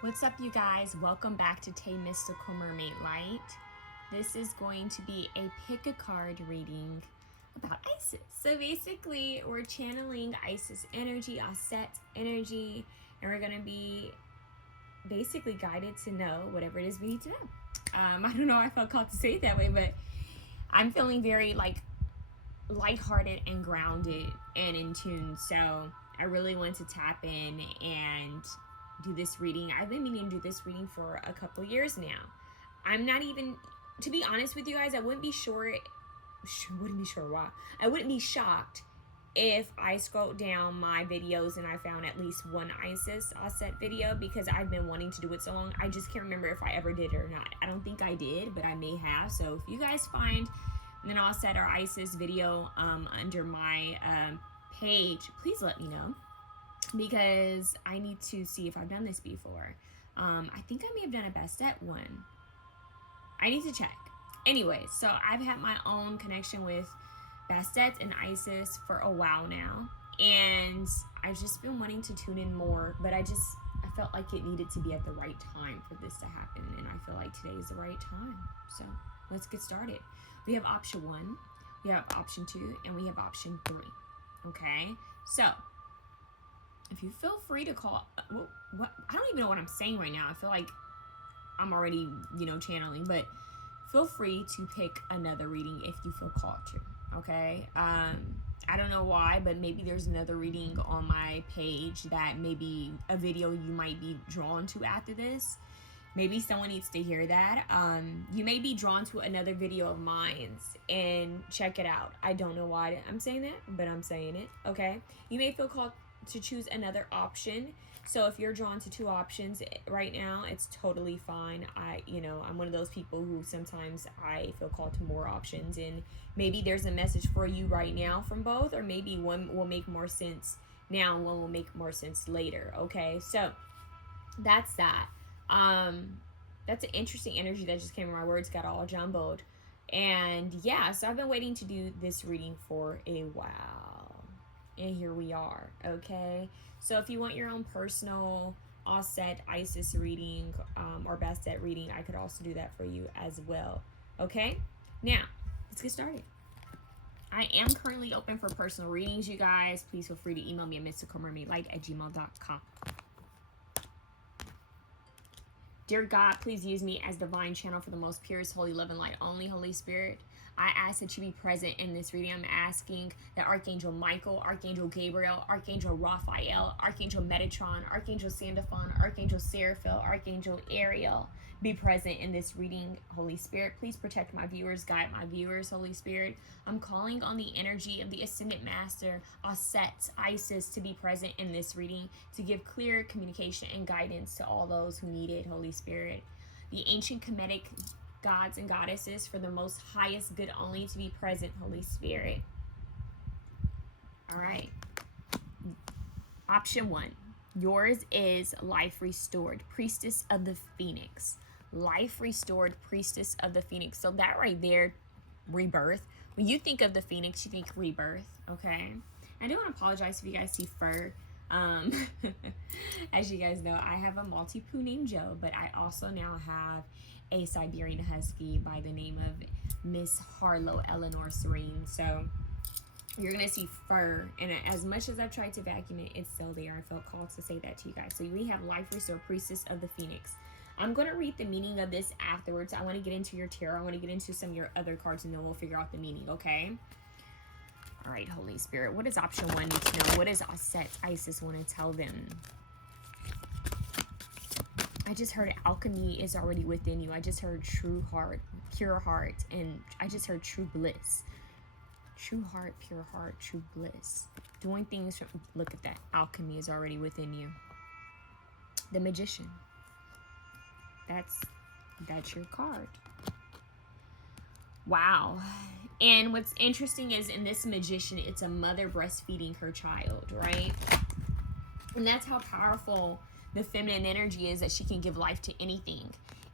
What's up, you guys? Welcome back to Tay Mystical Mermaid Light. This is going to be a pick a card reading about Isis. So basically, we're channeling Isis energy, AUSET energy, and we're going to be basically guided to know whatever it is we need to know. I don't know, I felt called to say it that way, but I'm feeling very lighthearted and grounded and in tune. So I really want to tap in and do this reading. I've been meaning to do this reading for a couple years now. I'm not even, to be honest with you guys, I wouldn't be shocked if I scrolled down my videos and I found at least one Isis AUSET video, because I've been wanting to do it so long. I just can't remember if I ever did it or not. I don't think I did, but I may have. So if you guys find an AUSET or Isis video under my page, please let me know, because I need to see if I've done this before. I think I may have done a 𝐵𝑒𝑠T one. I need to check. Anyway, so I've had my own connection with 𝐵𝑒𝑠T and Isis for a while now, and I've just been wanting to tune in more, but I felt like it needed to be at the right time for this to happen, and I feel like today is the right time. So let's get started. We have option 1, we have option 2, and we have option 3. Okay, so if you feel free to call, what I don't even know what I'm saying right now. I feel like I'm already, channeling, but feel free to pick another reading if you feel called to, okay? I don't know why, but maybe there's another reading on my page that maybe a video you might be drawn to after this. Maybe someone needs to hear that. You may be drawn to another video of mine and check it out. I don't know why I'm saying that, but I'm saying it, okay? You may feel called to choose another option. So if you're drawn to 2 options right now, it's totally fine. I'm one of those people who sometimes I feel called to more options, and maybe there's a message for you right now from both, or maybe one will make more sense now and one will make more sense later. Okay, so that's that. That's an interesting energy that just came in. My words got all jumbled, and yeah, so I've been waiting to do this reading for a while, and here we are. Okay, so if you want your own personal AUSET Isis reading or 𝐵𝑒𝑠T reading, I could also do that for you as well. Okay, now let's get started. I am currently open for personal readings, you guys. Please feel free to email me at mysticalmermaidlight@gmail.com. Dear God, please use me as divine channel for the most purest, holy, love, and light only. Holy Spirit, I ask that you be present in this reading. I'm asking that Archangel Michael, Archangel Gabriel, Archangel Raphael, Archangel Metatron, Archangel Sandalphon, Archangel Seraphil, Archangel Ariel be present in this reading. Holy Spirit, please protect my viewers, guide my viewers. Holy Spirit, I'm calling on the energy of the Ascended Master, AUSET, Isis, to be present in this reading, to give clear communication and guidance to all those who need it. Holy Spirit, the ancient Kemetic gods and goddesses, for the most highest good only, to be present. Holy Spirit. All right. Option 1. Yours is Life Restored, Priestess of the Phoenix. Life Restored, Priestess of the Phoenix. So that right there, rebirth. When you think of the Phoenix, you think rebirth, okay? I do want to apologize if you guys see fur. As you guys know, I have a Maltipoo named Joe, but I also now have a Siberian Husky by the name of Miss Harlow Eleanor Serene. So you're gonna see fur, and as much as I've tried to vacuum it, it's still there. I felt called to say that to you guys. So we have Life Restored, Priestess of the Phoenix. I'm gonna read the meaning of this afterwards. I want to get into your tarot. I want to get into some of your other cards, and then we'll figure out the meaning, okay? All right, Holy Spirit, what does option 1 need to know? What does AUSET Isis want to tell them? I just heard alchemy is already within you. I just heard true heart, pure heart, and I just heard true bliss. True heart, pure heart, true bliss. Doing things from, look at that. Alchemy is already within you. The Magician. That's your card. Wow. And what's interesting is in this Magician, it's a mother breastfeeding her child, right? And that's how powerful the feminine energy is, that she can give life to anything.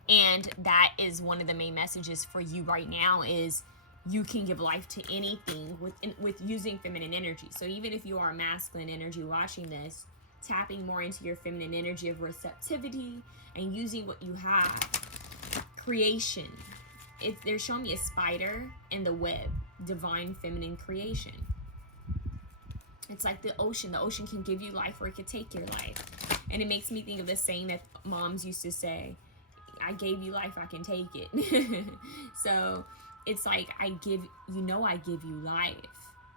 And that is one of the main messages for you right now, is you can give life to anything with using feminine energy. So even if you are masculine energy watching this, tapping more into your feminine energy of receptivity and using what you have. Creation. They're showing me a spider and the web. Divine feminine creation. It's like the ocean. The ocean can give you life or it could take your life. And it makes me think of the saying that moms used to say, I gave you life, I can take it. So it's like, I give you life,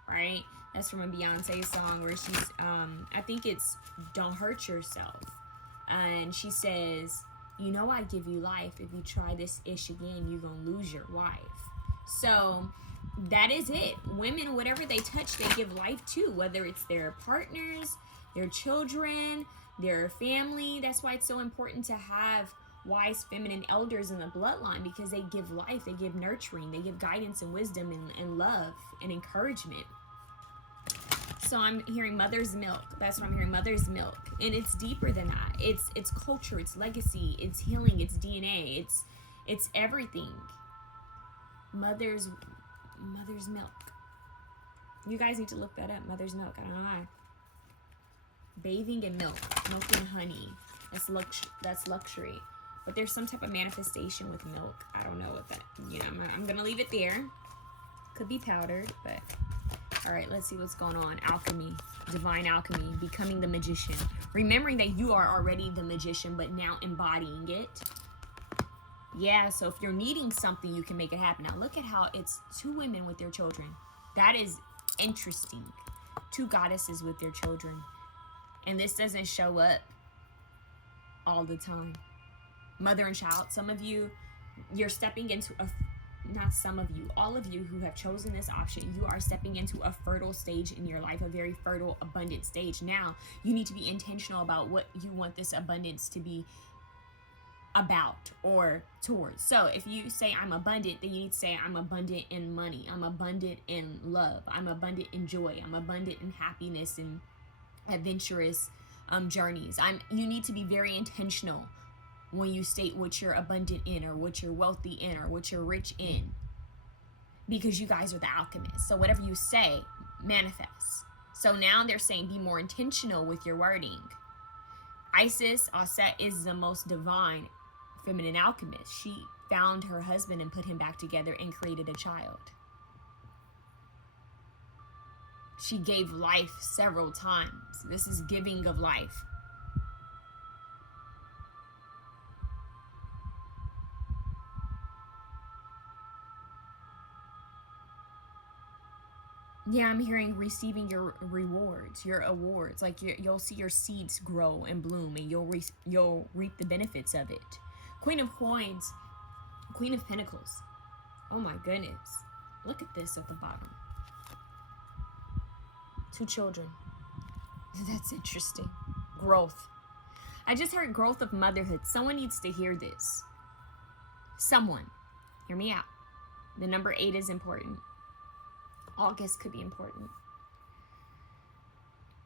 right? That's from a Beyonce song where she's, I think it's Don't Hurt Yourself. And she says, you know I give you life. If you try this ish again, you're going to lose your wife. So that is it. Women, whatever they touch, they give life to, whether it's their partners, their children, their family. That's why it's so important to have wise feminine elders in the bloodline, because they give life, they give nurturing, they give guidance and wisdom and love and encouragement. So I'm hearing mother's milk. That's what I'm hearing, mother's milk. And it's deeper than that. It's culture, it's legacy, it's healing, it's DNA, it's everything. Mother's milk. You guys need to look that up. Mother's milk. I don't know why. Bathing in milk and honey. That's luxury. But there's some type of manifestation with milk. I don't know what that. I'm gonna leave it there. Could be powdered, but all right. Let's see what's going on. Alchemy, divine alchemy, becoming the magician. Remembering that you are already the magician, but now embodying it. Yeah, so if you're needing something, you can make it happen. Now look at how it's 2 women with their children. That is interesting. 2 goddesses with their children. And this doesn't show up all the time. Mother and child. Some of you, you're stepping into not some of you, all of you who have chosen this option, you are stepping into a fertile stage in your life, a very fertile, abundant stage. Now, you need to be intentional about what you want this abundance to be about or towards. So if you say I'm abundant, then you need to say I'm abundant in money, I'm abundant in love, I'm abundant in joy, I'm abundant in happiness and adventurous journeys. You need to be very intentional when you state what you're abundant in, or what you're wealthy in, or what you're rich in, because you guys are the alchemists. So whatever you say manifests. So now they're saying be more intentional with your wording. Isis, AUSET, is the most divine feminine alchemist. She found her husband and put him back together and created a child. She gave life several times. This is giving of life. Yeah, I'm hearing receiving your rewards, your awards. Like you'll see your seeds grow and bloom, and you'll reap the benefits of it. Queen of Coins, Queen of Pentacles. Oh my goodness. Look at this at the bottom. 2 children. That's interesting. Growth. I just heard growth of motherhood. Someone needs to hear this. Someone. Hear me out. The number 8 is important. August could be important.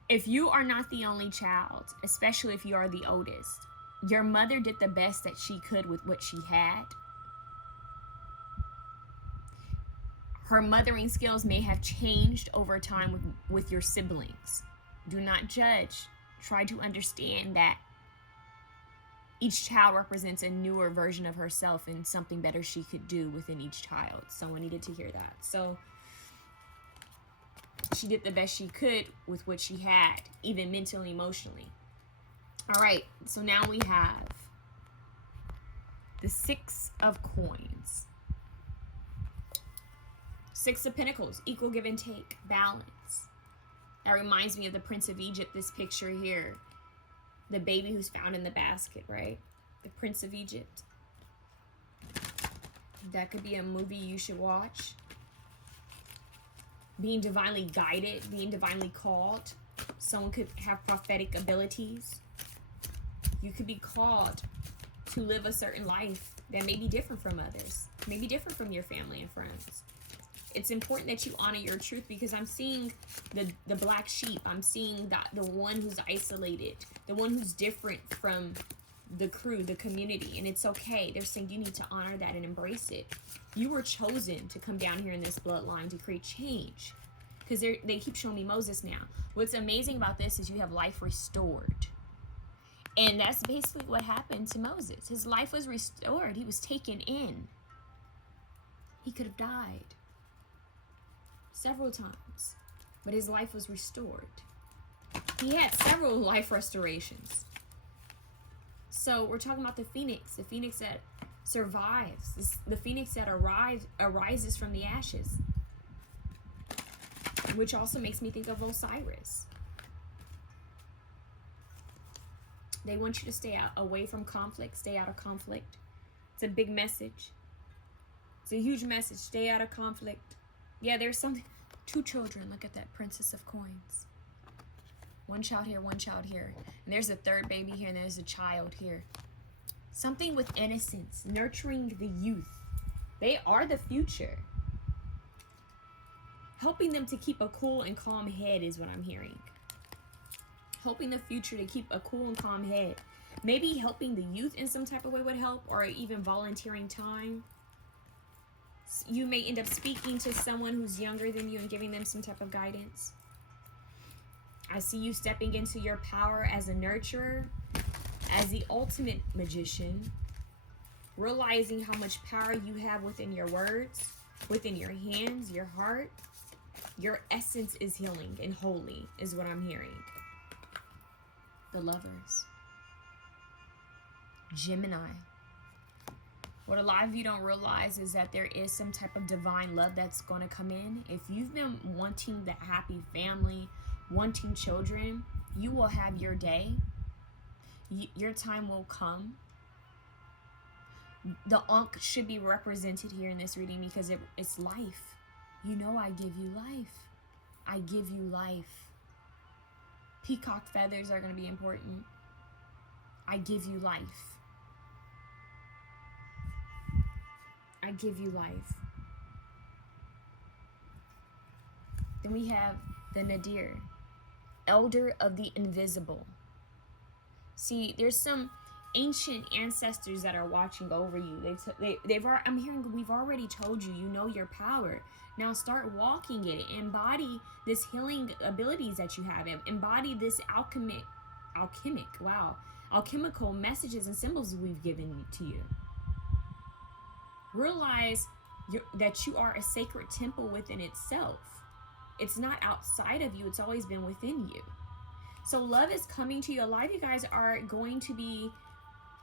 If you are not the only child, especially if you are the oldest, your mother did the best that she could with what she had. Her mothering skills may have changed over time with your siblings. Do not judge. Try to understand that each child represents a newer version of herself and something better she could do within each child. Someone needed to hear that. So she did the best she could with what she had, even mentally, emotionally. All right, so now we have the 6 of Coins. 6 of Pentacles, equal give and take, balance. That reminds me of the Prince of Egypt, this picture here. The baby who's found in the basket, right? The Prince of Egypt. That could be a movie you should watch. Being divinely guided, being divinely called. Someone could have prophetic abilities. You could be called to live a certain life that may be different from others, may be different from your family and friends. It's important that you honor your truth, because I'm seeing the black sheep. I'm seeing the one who's isolated, the one who's different from the crew, the community, and it's okay. They're saying you need to honor that and embrace it. You were chosen to come down here in this bloodline to create change. because they keep showing me Moses now. What's amazing about this is you have life restored. And that's basically what happened to Moses. His life was restored. He was taken in. He could have died several times, but his life was restored. He had several life restorations. So we're talking about the phoenix that survives, the phoenix that arises from the ashes, which also makes me think of Osiris. They want you to stay away from conflict, stay out of conflict. It's a big message. It's a huge message. Stay out of conflict. Yeah, there's something. 2 children. Look at that. Princess of Coins. 1 child here, 1 child here. And there's a 3rd baby here, and there's a child here. Something with innocence. Nurturing the youth. They are the future. Helping them to keep a cool and calm head is what I'm hearing. Helping the future to keep a cool and calm head. Maybe helping the youth in some type of way would help, or even volunteering time. You may end up speaking to someone who's younger than you and giving them some type of guidance. I see you stepping into your power as a nurturer, as the ultimate magician, realizing how much power you have within your words, within your hands, your heart. Your essence is healing and holy, is what I'm hearing. The Lovers. Gemini. What a lot of you don't realize is that there is some type of divine love that's going to come in. If you've been wanting the happy family, wanting children, you will have your day. Your time will come. The Ankh should be represented here in this reading because it's life. You know, I give you life. I give you life. Peacock feathers are going to be important. I give you life. I give you life. Then we have the Nadir, elder of the invisible. See, there's some ancient ancestors that are watching over you. I'm hearing we've already told you, you know your power. Now start walking it. Embody this healing abilities that you have. Embody this alchemical messages and symbols we've given to you. Realize that you are a sacred temple within itself. It's not outside of you. It's always been within you. So love is coming to you. A lot of you guys are going to be,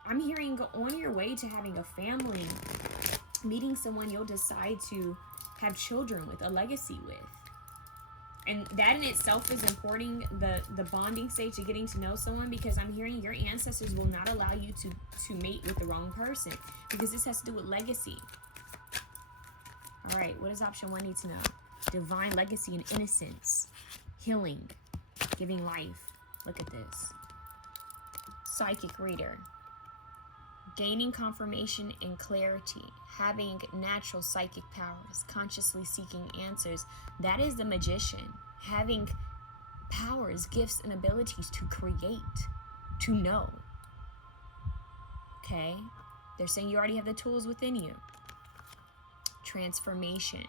I'm hearing, on your way to having a family, meeting someone you'll decide to have children with, a legacy with. And that in itself is important, the bonding stage of getting to know someone, because I'm hearing your ancestors will not allow you to mate with the wrong person, because this has to do with legacy. All right, what does option 1 need to know? Divine legacy and innocence, healing, giving life. Look at this. Psychic reader. Gaining confirmation and clarity, having natural psychic powers, consciously seeking answers. That is the magician, having powers, gifts, and abilities to create, to know. Okay? They're saying you already have the tools within you. Transformation,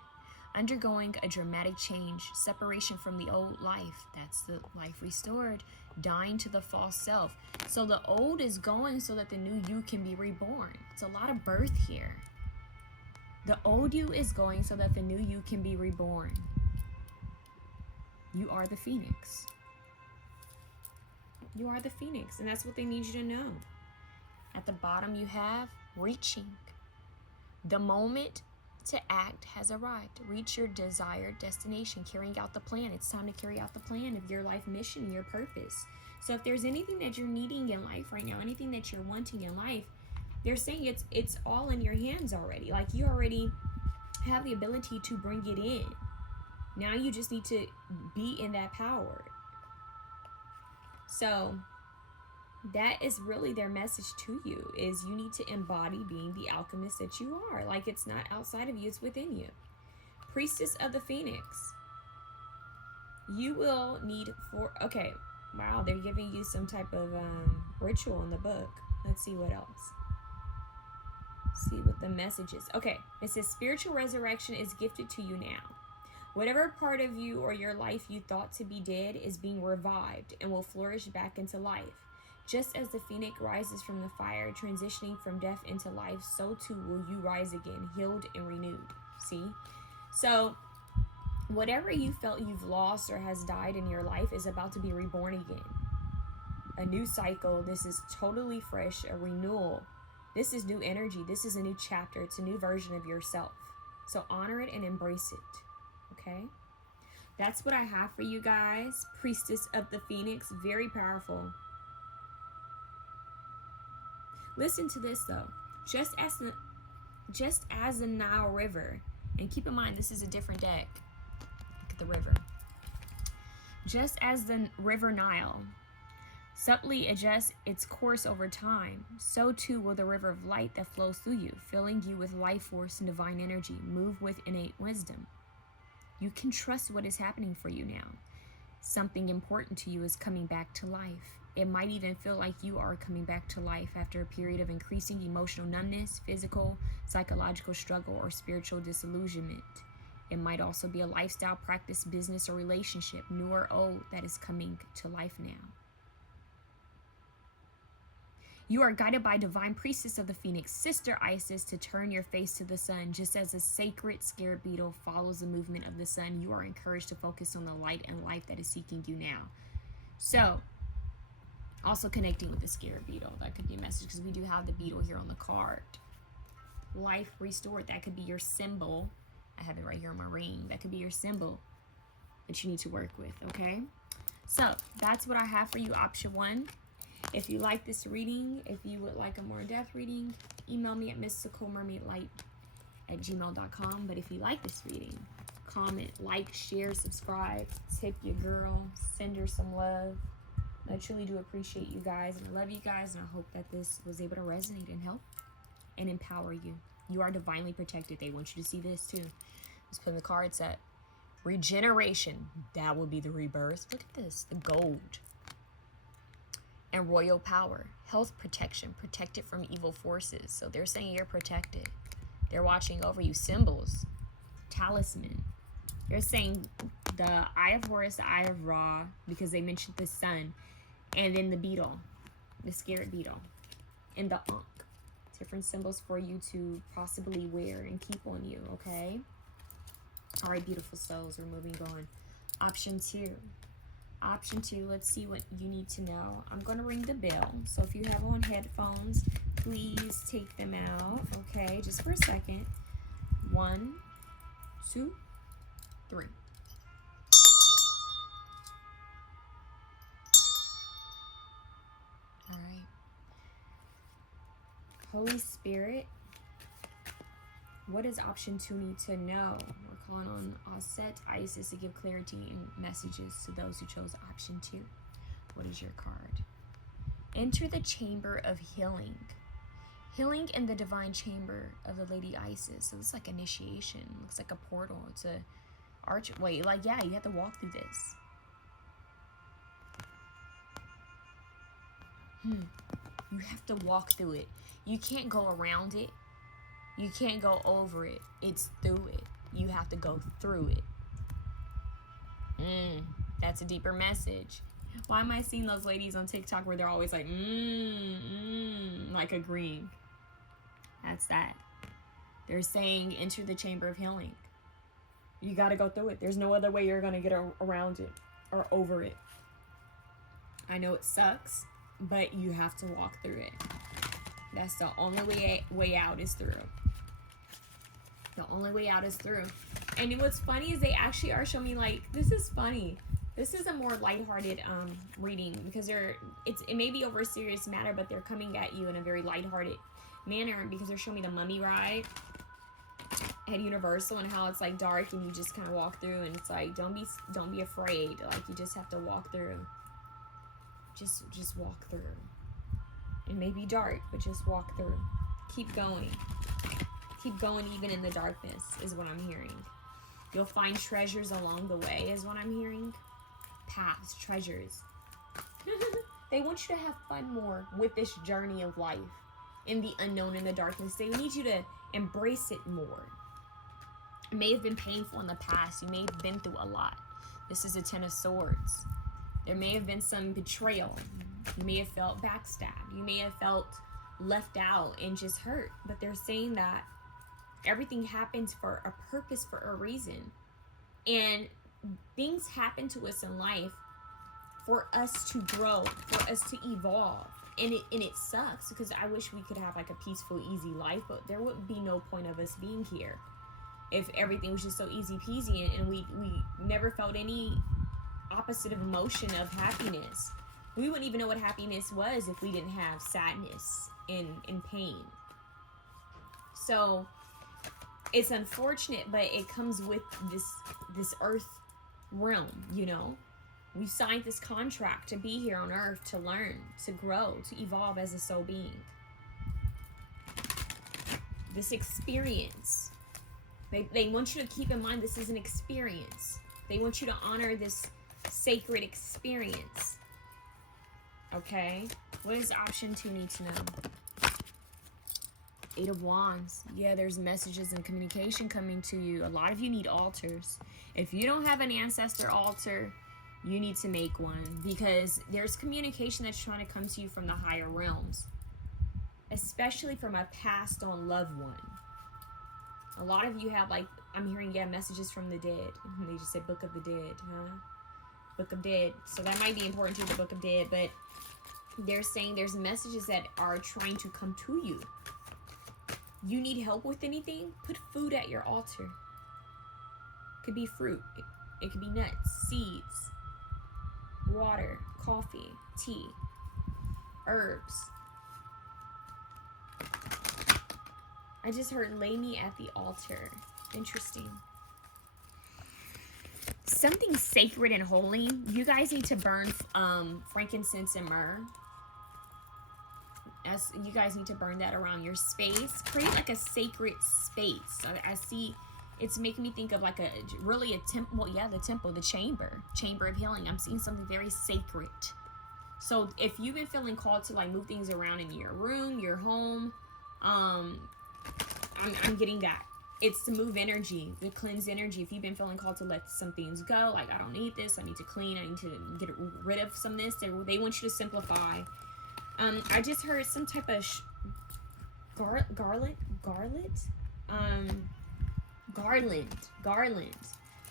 undergoing a dramatic change, separation from the old life. That's the life restored. Dying to the false self. So the old is going so that the new you can be reborn. It's a lot of birth here. The old you is going so that the new you can be reborn. You are the phoenix. You are the phoenix, and that's what they need you to know. At the bottom you have reaching. The moment to act has arrived. Reach your desired destination, carrying out the plan. It's time to carry out the plan of your life mission and your purpose. So if there's anything that you're needing in life right now, anything that you're wanting in life, they're saying it's all in your hands already. Like, you already have the ability to bring it in. Now you just need to be in that power. So that is really their message to you, is you need to embody being the alchemist that you are. Like, it's not outside of you, it's within you. Priestess of the Phoenix. You will need okay, wow, they're giving you some type of ritual in the book. Let's see what else. See what the message is. Okay, it says spiritual resurrection is gifted to you now. Whatever part of you or your life you thought to be dead is being revived and will flourish back into life. Just as the phoenix rises from the fire, transitioning from death into life, so too will you rise again, healed and renewed. See? So, whatever you felt you've lost or has died in your life is about to be reborn again. A new cycle. This is totally fresh, a renewal. This is new energy. This is a new chapter. It's a new version of yourself. So honor it and embrace it. Okay? That's what I have for you guys. Priestess of the Phoenix. Very powerful. Listen to this though. Just as the Nile River, and keep in mind this is a different deck. Look at the river. Just as the river Nile subtly adjusts its course over time, so too will the river of light that flows through you, filling you with life force and divine energy, move with innate wisdom. You can trust what is happening for you now. Something important to you is coming back to life. It might even feel like you are coming back to life after a period of increasing emotional numbness, physical, psychological struggle, or spiritual disillusionment. It might also be a lifestyle, practice, business, or relationship, new or old, that is coming to life now. You are guided by divine priestess of the Phoenix, Sister Isis, to turn your face to the sun. Just as a sacred scarab beetle follows the movement of the sun, you are encouraged to focus on the light and life that is seeking you now. So, also connecting with the scarab beetle. That could be a message because we do have the beetle here on the card. Life restored. That could be your symbol. I have it right here on my ring. That could be your symbol that you need to work with, okay? So, that's what I have for you, option 1. If you like this reading, if you would like a more in-depth reading, email me at mysticalmermaidlight@gmail.com. But if you like this reading, comment, like, share, subscribe, tip your girl, send her some love. I truly do appreciate you guys, and I love you guys, and I hope that this was able to resonate and help and empower you. You are divinely protected. They want you to see this too. Let's put in the cards that regeneration, that will be the rebirth. Look at this, the gold. And royal power, health protection, protected from evil forces. So they're saying you're protected. They're watching over you. Symbols, talisman. They're saying the Eye of Horus, the Eye of Ra, because they mentioned the sun, and then the beetle, the scarab beetle, and the Ankh. Different symbols for you to possibly wear and keep on you, okay? All right, beautiful souls, we're moving on. Option 2. Option 2, let's see what you need to know. I'm going to ring the bell. So if you have on headphones, please take them out, okay? Just for a second. 1, 2, 3. All right. Holy Spirit, what does option 2 need to know? We're calling on AUSET, Isis, to give clarity and messages to those who chose option 2. What is your card? Enter the chamber of healing. Healing in the divine chamber of the Lady Isis. So it's like initiation. Looks like a portal. It's a archway. Like, yeah, you have to walk through this. You have to walk through it. You can't go around it. You can't go over it. It's through it. You have to go through it. That's a deeper message. Why am I seeing those ladies on TikTok where they're always like, like agreeing? That's that. They're saying, enter the chamber of healing. You got to go through it. There's no other way you're going to get around it or over it. I know it sucks, but you have to walk through it. That's the only way out is through. The only way out is through. And what's funny is they actually are showing me, like, this is funny. This is a more lighthearted reading because it may be over a serious matter, but they're coming at you in a very lighthearted manner because they're showing me the mummy ride at Universal and how it's like dark and you just kind of walk through, and it's like don't be afraid. Like, you just have to walk through. Just walk through. It may be dark, but just walk through. Keep going. Keep going even in the darkness is what I'm hearing. You'll find treasures along the way is what I'm hearing. Paths, treasures. They want you to have fun more with this journey of life. In the unknown, in the darkness. They need you to embrace it more. It may have been painful in the past. You may have been through a lot. This is a Ten of Swords. There may have been some betrayal. You may have felt backstabbed. You may have felt left out and just hurt. But they're saying that everything happens for a purpose, for a reason. And things happen to us in life for us to grow, for us to evolve. And it sucks, because I wish we could have like a peaceful, easy life, but there would be no point of us being here if everything was just so easy peasy and we never felt any opposite of emotion of happiness. We wouldn't even know what happiness was if we didn't have sadness and pain. So it's unfortunate, but it comes with this earth realm, you know. We signed this contract to be here on earth, to learn, to grow, to evolve as a soul being. This experience, they want you to keep in mind, this is an experience. They want you to honor this sacred experience. Okay? What does option 2 need to know? 8 of Wands. Yeah, there's messages and communication coming to you. A lot of you need altars. If you don't have an ancestor altar, you need to make one, because there's communication that's trying to come to you from the higher realms, especially from a passed on loved one. A lot of you have, like, I'm hearing, yeah, messages from the dead. They just said Book of the Dead, huh? Book of Dead. So that might be important to the Book of Dead, but they're saying there's messages that are trying to come to you. You need help with anything? Put food at your altar. Could be fruit. It could be nuts, seeds, water, coffee, tea, herbs. I just heard lay me at the altar. Interesting. Something sacred and holy. You guys need to burn frankincense and myrrh. As you guys need to burn that around your space. Create like a sacred space. I see it's making me think of like a temple. Well, yeah, the temple, the chamber of healing. I'm seeing something very sacred. So if you've been feeling called to like move things around in your room, your home, I'm getting that. It's to move energy, to cleanse energy. If you've been feeling called to let some things go, like I don't need this, I need to clean, I need to get rid of some of this, they want you to simplify. I just heard some type of garland.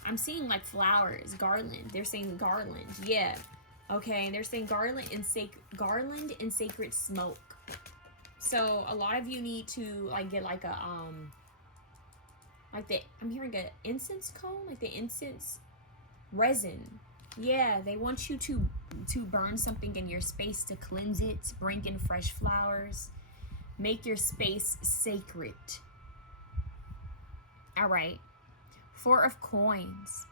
I'm seeing like flowers, garland. They're saying garland, yeah. Okay, and they're saying garland and sacred smoke. So a lot of you need to like get like a I'm hearing an incense cone, like the incense resin. Yeah, they want you to burn something in your space to cleanse it, bring in fresh flowers, make your space sacred. All right. 4 of Coins.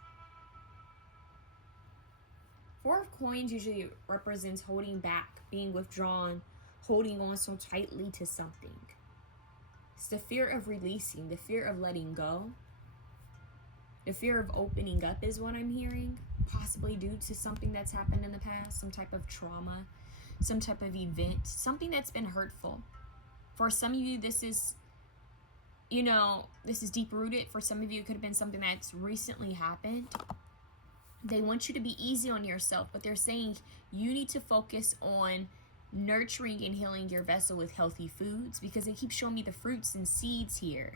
4 of Coins usually represents holding back, being withdrawn, holding on so tightly to something. It's the fear of releasing, the fear of letting go. The fear of opening up is what I'm hearing, possibly due to something that's happened in the past, some type of trauma, some type of event, something that's been hurtful. For some of you, this is, you know, this is deep rooted. For some of you, it could have been something that's recently happened. They want you to be easy on yourself, but they're saying you need to focus on nurturing and healing your vessel with healthy foods, because they keep showing me the fruits and seeds here.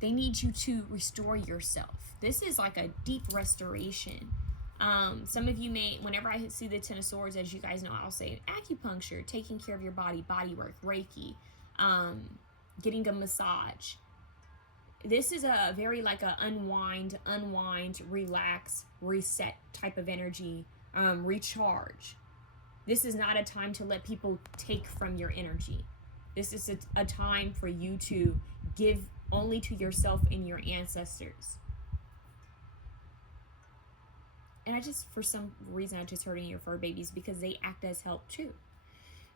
They need you to restore yourself. This is like a deep restoration. Some of you may, whenever I see the Ten of Swords, as you guys know, I'll say acupuncture, taking care of your body, body work, Reiki, getting a massage. This is a very like a unwind, relax, reset type of energy, recharge. This is not a time to let people take from your energy. This is a time for you to give only to yourself and your ancestors. And for some reason, I just heard in your fur babies, because they act as help too.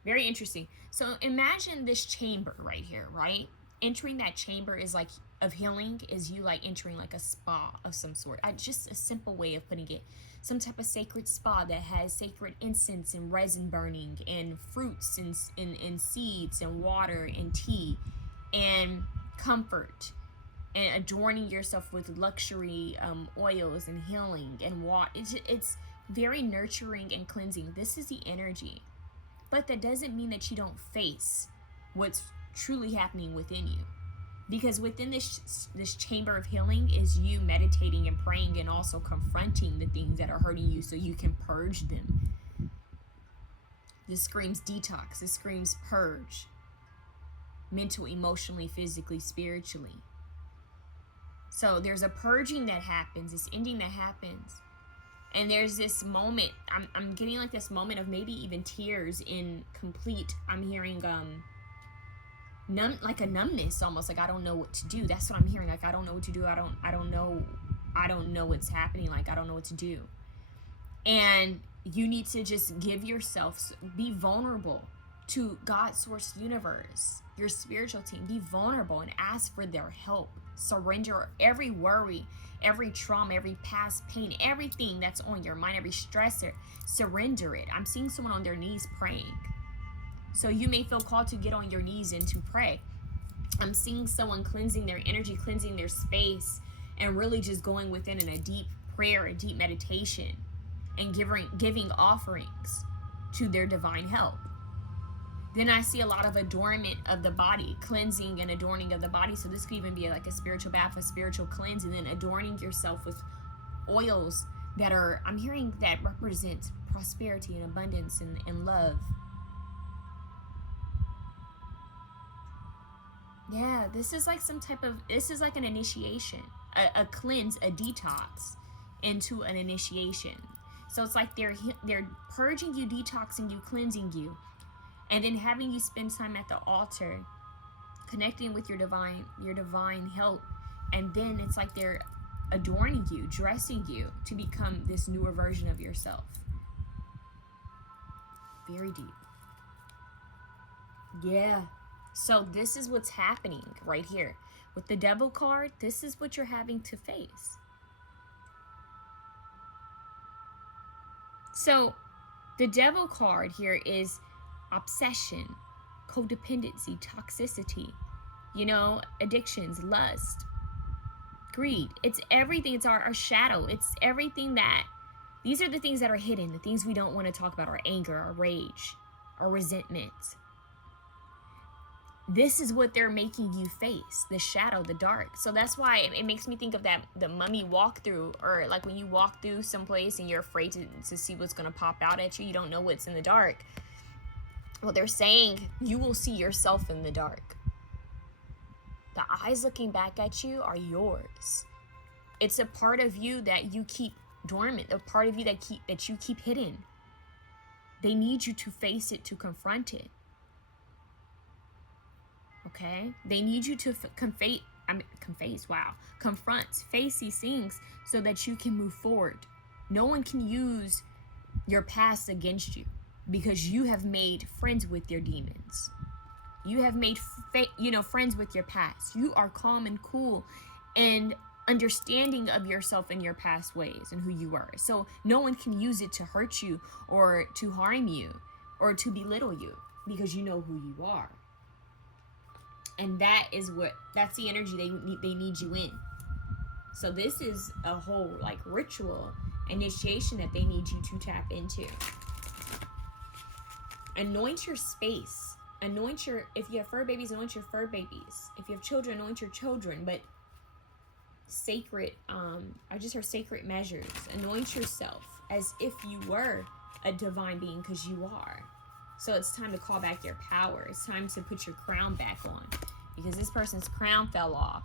Very interesting. So imagine this chamber right here, right? Entering that chamber is like of healing, is you like entering like a spa of some sort. Just a simple way of putting it. Some type of sacred spa that has sacred incense and resin burning and fruits and seeds and water and tea and comfort and adorning yourself with luxury oils and healing and water. It's very nurturing and cleansing. This is the energy. But that doesn't mean that you don't face what's truly happening within you. Because within this chamber of healing is you meditating and praying and also confronting the things that are hurting you so you can purge them. This screams detox. This screams purge. Mental, emotionally, physically, spiritually. So there's a purging that happens, this ending that happens. And there's this moment, I'm getting like this moment of maybe even tears in complete, I'm hearing like a numbness almost, like I don't know what to do. That's what I'm hearing, like I don't know what to do. I don't know what's happening, like I don't know what to do. And you need to just give yourself, be vulnerable to God's source universe, your spiritual team. Be vulnerable and ask for their help. Surrender every worry, every trauma, every past pain, everything that's on your mind, every stressor. Surrender it. I'm seeing someone on their knees praying. So you may feel called to get on your knees and to pray. I'm seeing someone cleansing their energy, cleansing their space, and really just going within in a deep prayer, a deep meditation, and giving offerings to their divine help. Then I see a lot of adornment of the body, cleansing and adorning of the body. So this could even be like a spiritual bath, a spiritual cleanse, and then adorning yourself with oils that are, I'm hearing that represent prosperity and abundance and love. Yeah, this is like this is like an initiation, a cleanse, a detox into an initiation. So it's like they're purging you, detoxing you, cleansing you. And then having you spend time at the altar, connecting with your divine help. And then it's like they're adorning you, dressing you to become this newer version of yourself. Very deep. Yeah. So this is what's happening right here. With the Devil card, this is what you're having to face. So the Devil card here is obsession, codependency, toxicity, addictions, lust, greed. It's everything. It's our shadow. It's everything these are the things that are hidden, the things we don't want to talk about, our anger, our rage, our resentment. This is what they're making you face, the shadow, the dark. So that's why it makes me think of the mummy walkthrough, or like when you walk through someplace and you're afraid to see what's going to pop out at you. You don't know what's in the dark. Well, they're saying you will see yourself in the dark. The eyes looking back at you are yours. It's a part of you that you keep dormant, a part of you that you keep hidden. They need you to face it, to confront it. Okay? They need you to confront, face these things so that you can move forward. No one can use your past against you, because you have made friends with your demons. You have made friends with your past. You are calm and cool and understanding of yourself and your past ways and who you were. So no one can use it to hurt you or to harm you or to belittle you, because you know who you are. And that's the energy they need you in. So this is a whole like ritual initiation that they need you to tap into. Anoint your space. If you have fur babies, anoint your fur babies. If you have children, anoint your children. But sacred, I just heard sacred measures. Anoint yourself as if you were a divine being, because you are. So it's time to call back your power. It's time to put your crown back on, because this person's crown fell off.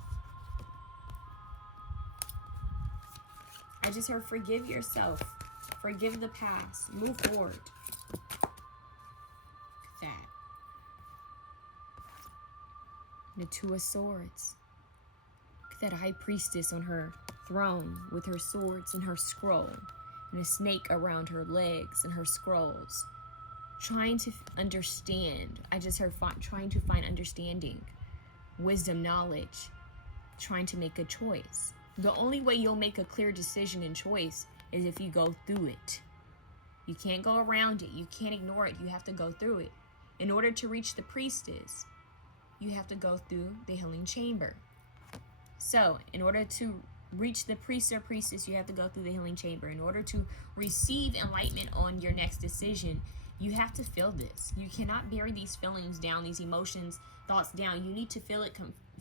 I just heard forgive yourself. Forgive the past. Move forward. That. The Two of Swords. That high priestess on her throne with her swords and her scroll, and a snake around her legs and her scrolls. Trying to understand. I just heard trying to find understanding, wisdom, knowledge, trying to make a choice. The only way you'll make a clear decision and choice is if you go through it. You can't go around it. You can't ignore it. You have to go through it. In order to reach the priestess, you have to go through the healing chamber. So in order to reach the priest or priestess, you have to go through the healing chamber. In order to receive enlightenment on your next decision, you have to feel this. You cannot bury these feelings down, these emotions, thoughts down. You need to feel it,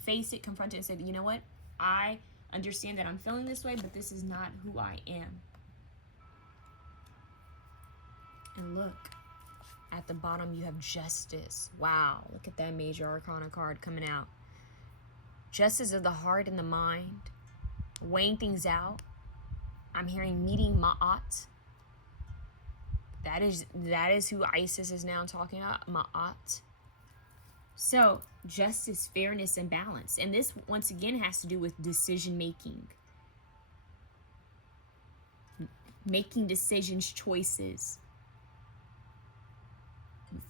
face it, confront it, and say, you know what? I understand that I'm feeling this way, but this is not who I am. And look, at the bottom you have justice. Wow, look at that major arcana card coming out. Justice of the heart and the mind, weighing things out. I'm hearing meeting Ma'at. That is who Isis is now talking about, Ma'at. So, justice, fairness, and balance. And this, once again, has to do with decision making. Making decisions, choices.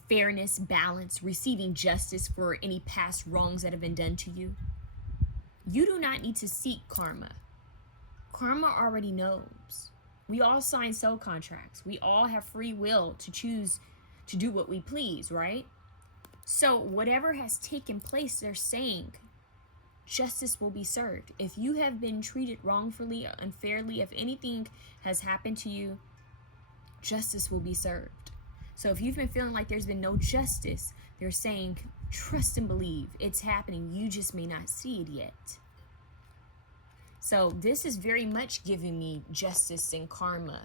Fairness, balance, receiving justice for any past wrongs that have been done to you. You do not need to seek karma. Karma already knows. We all sign soul contracts. We all have free will to choose to do what we please, right? So whatever has taken place, they're saying justice will be served. If you have been treated wrongfully, unfairly, if anything has happened to you, justice will be served. So if you've been feeling like there's been no justice, they're saying trust and believe. It's happening. You just may not see it yet. So this is very much giving me justice and karma.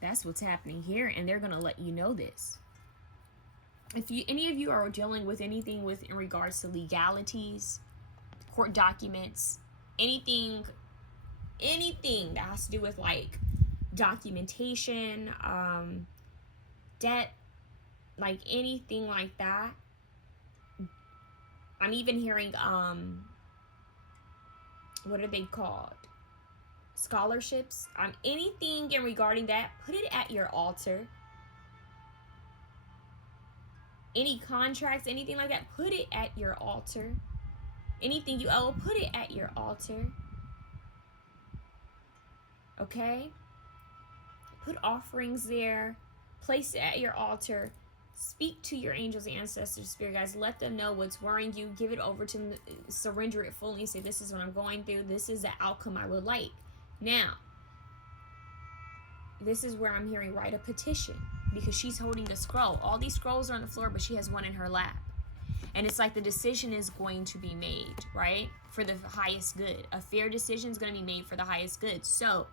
That's what's happening here, and they're going to let you know this. If any of you are dealing with anything in regards to legalities, court documents, anything that has to do with like documentation, debt, like anything like that. I'm even hearing what are they called? Scholarships. Anything in regarding that, put it at your altar. Any contracts, anything like that, put it at your altar. Anything you owe, put it at your altar. Okay? Put offerings there. Place it at your altar. Speak to your angels, ancestors, spirit guides. Let them know what's worrying you. Give it over to them. Surrender it fully. Say, this is what I'm going through. This is the outcome I would like. Now, this is where I'm hearing write a petition, because she's holding a scroll. All these scrolls are on the floor, but she has one in her lap. And it's like the decision is going to be made, right? For the highest good. A fair decision is going to be made for the highest good. So,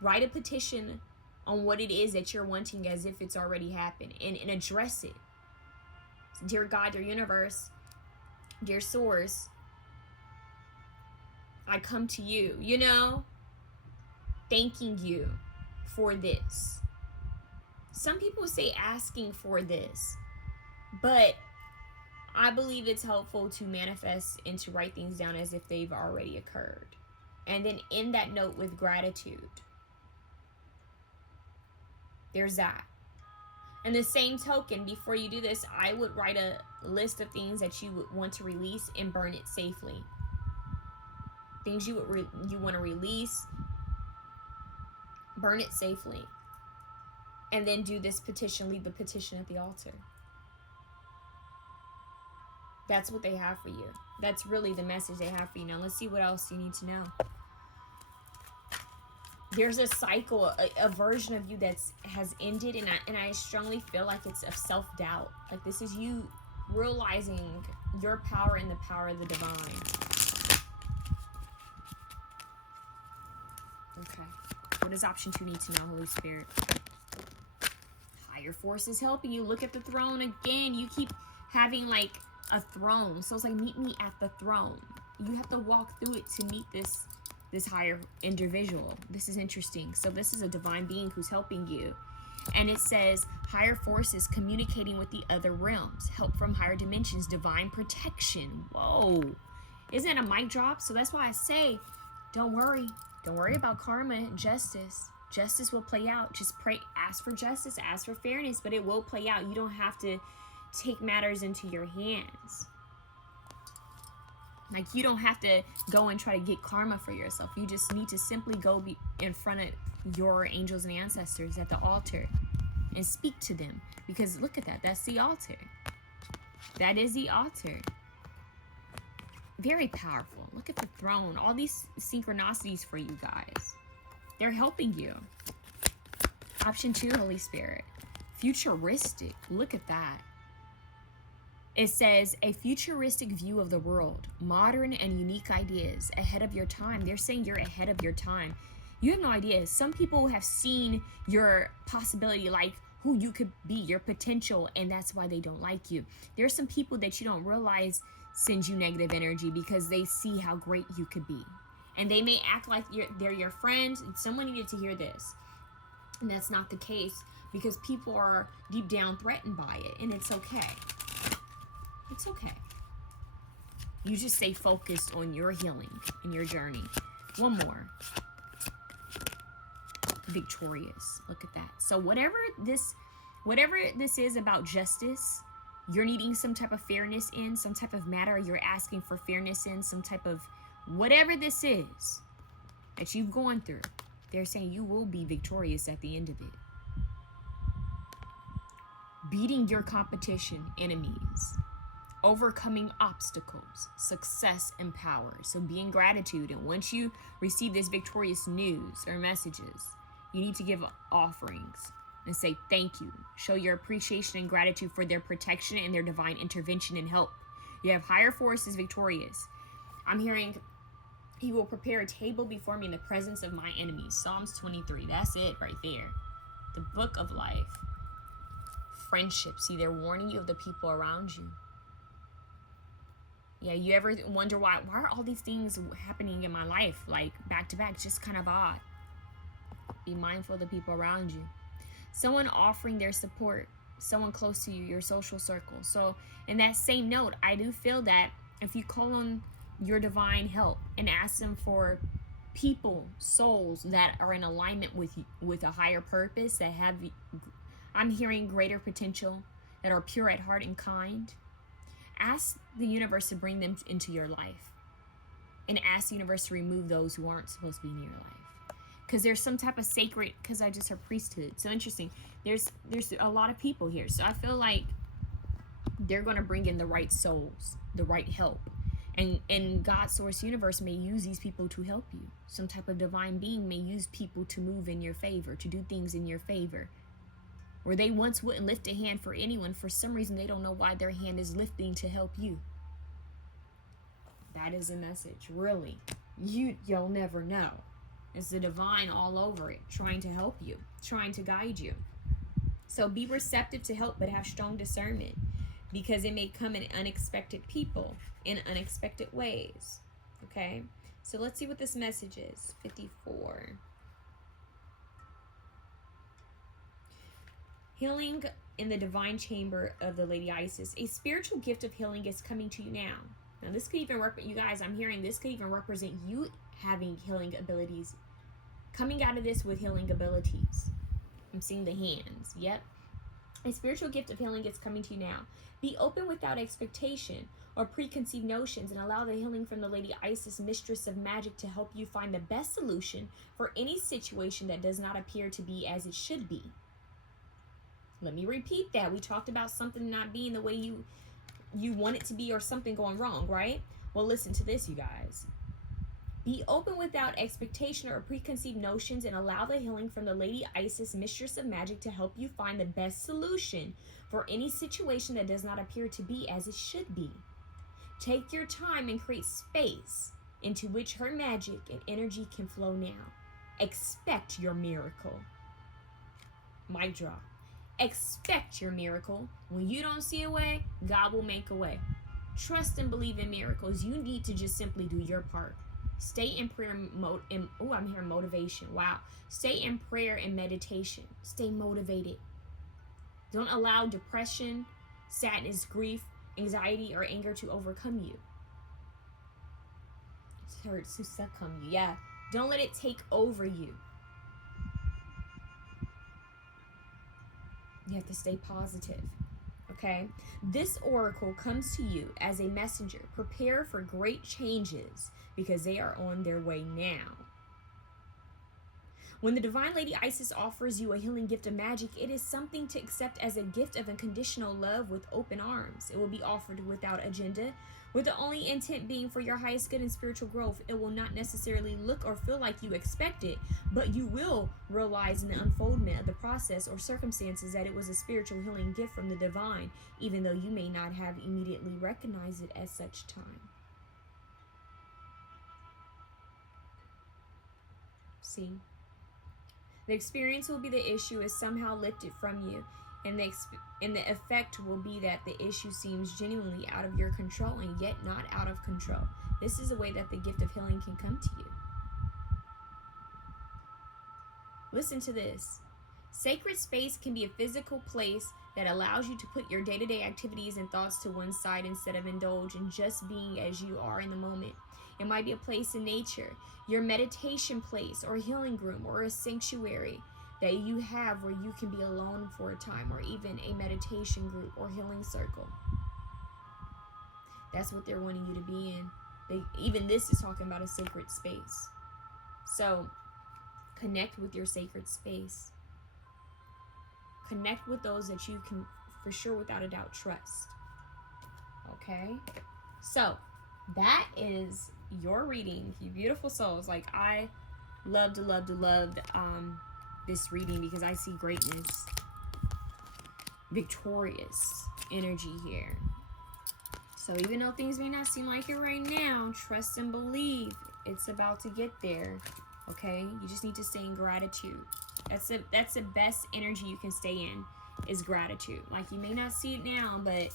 write a petition on what it is that you're wanting as if it's already happened, and address it. Dear God, dear universe, dear source, I come to you, thanking you for this. Some people say asking for this, but I believe it's helpful to manifest and to write things down as if they've already occurred. And then end that note with gratitude. There's that. And the same token, before you do this, I would write a list of things that you would want to release and burn it safely. Things you want to release, burn it safely. And then do this petition, leave the petition at the altar. That's what they have for you. That's really the message they have for you. Now let's see what else you need to know. There's a cycle, a version of you that has ended, and I strongly feel like it's of self-doubt. Like this is you realizing your power and the power of the divine. Okay. What does option 2 need to know, Holy Spirit? Higher forces helping you. Look at the throne again. You keep having like a throne. So it's like, meet me at the throne. You have to walk through it to meet this higher individual. This is interesting. So this is a divine being who's helping you. And it says higher forces communicating with the other realms, help from higher dimensions, divine protection. Whoa. Isn't that a mic drop? So that's why I say, don't worry. Don't worry about karma and justice. Justice will play out. Just pray, ask for justice, ask for fairness, but it will play out. You don't have to take matters into your hands. Like, you don't have to go and try to get karma for yourself. You just need to simply go be in front of your angels and ancestors at the altar and speak to them. Because look at that. That's the altar. That is the altar. Very powerful. Look at the throne. All these synchronicities for you guys. They're helping you. Option 2, Holy Spirit. Futuristic. Look at that. It says, a futuristic view of the world. Modern and unique ideas. Ahead of your time. They're saying you're ahead of your time. You have no idea. Some people have seen your possibility, like who you could be, your potential, and that's why they don't like you. There's some people that you don't realize send you negative energy because they see how great you could be. And they may act like they're your friends. And someone needed to hear this. And that's not the case because people are deep down threatened by it. And it's okay. It's okay. You just stay focused on your healing and your journey. One more. Victorious. Look at that. So whatever this is about justice, you're needing some type of fairness in, some type of matter you're asking for fairness in, some type of whatever this is that you've gone through, they're saying you will be victorious at the end of it. Beating your competition, enemies, overcoming obstacles, success and power. So be in gratitude. And once you receive this victorious news or messages, you need to give offerings and say thank you. Show your appreciation and gratitude for their protection and their divine intervention and help. You have higher forces victorious. I'm hearing, he will prepare a table before me in the presence of my enemies. Psalms 23. That's it right there. The book of life. Friendship. See, they're warning you of the people around you. Yeah, you ever wonder why are all these things happening in my life, like back to back? It's just kind of odd. Be mindful of the people around you. Someone offering their support, someone close to you, your social circle. So in that same note, I do feel that if you call on your divine help and ask them for people, souls that are in alignment with you, with a higher purpose, that have, I'm hearing greater potential, that are pure at heart and kind, ask the universe to bring them into your life, and ask the universe to remove those who aren't supposed to be in your life. Because there's some type of sacred, because I just heard priesthood. So interesting. There's a lot of people here. So I feel like they're going to bring in the right souls, the right help. And God's source universe may use these people to help you. Some type of divine being may use people to move in your favor, to do things in your favor. Where they once wouldn't lift a hand for anyone, for some reason they don't know why their hand is lifting to help you. That is a message, really. You'll never know. It's the divine all over it, trying to help you, trying to guide you. So be receptive to help, but have strong discernment, because it may come in unexpected people, in unexpected ways. Okay? So let's see what this message is. 54. Healing in the divine chamber of the Lady Isis. A spiritual gift of healing is coming to you now. Now this could even represent, you guys, I'm hearing this could even represent you having healing abilities. Coming out of this with healing abilities. I'm seeing the hands. Yep. A spiritual gift of healing is coming to you now. Be open without expectation or preconceived notions, and allow the healing from the Lady Isis, Mistress of Magic, to help you find the best solution for any situation that does not appear to be as it should be. Let me repeat that. We talked about something not being the way you want it to be, or something going wrong, right? Well, listen to this, you guys. Be open without expectation or preconceived notions, and allow the healing from the Lady Isis, Mistress of Magic, to help you find the best solution for any situation that does not appear to be as it should be. Take your time and create space into which her magic and energy can flow now. Expect your miracle. Mic drop. Expect your miracle. When you don't see a way, God will make a way. Trust and believe in miracles. You need to just simply do your part. Stay in prayer mode. I'm hearing motivation. Wow. Stay in prayer and meditation. Stay motivated. Don't allow depression, sadness, grief, anxiety, or anger to overcome you. It hurts to succumb you. Yeah. Don't let it take over you. You have to stay positive. Okay? This oracle comes to you as a messenger. Prepare for great changes, because they are on their way now. When the Divine Lady Isis offers you a healing gift of magic, it is something to accept as a gift of unconditional love with open arms. It will be offered without agenda, with the only intent being for your highest good and spiritual growth. It will not necessarily look or feel like you expect it, but you will realize in the unfoldment of the process or circumstances that it was a spiritual healing gift from the divine, even though you may not have immediately recognized it as such time. See? The experience will be the issue is somehow lifted from you, and the effect will be that the issue seems genuinely out of your control and yet not out of control. This is the way that the gift of healing can come to you. Listen to this. Sacred space can be a physical place that allows you to put your day-to-day activities and thoughts to one side instead of indulge in just being as you are in the moment. It might be a place in nature, your meditation place, or healing room, or a sanctuary that you have where you can be alone for a time, or even a meditation group or healing circle. That's what they're wanting you to be in. Even this is talking about a sacred space. So connect with your sacred space. Connect with those that you can, for sure, without a doubt, trust. Okay? So that is your reading, you beautiful souls. Like, I loved this reading because I see greatness, victorious energy here. So even though things may not seem like it right now, trust and believe it's about to get there. Okay? You just need to stay in gratitude. That's the best energy you can stay in, is gratitude. Like, you may not see it now, but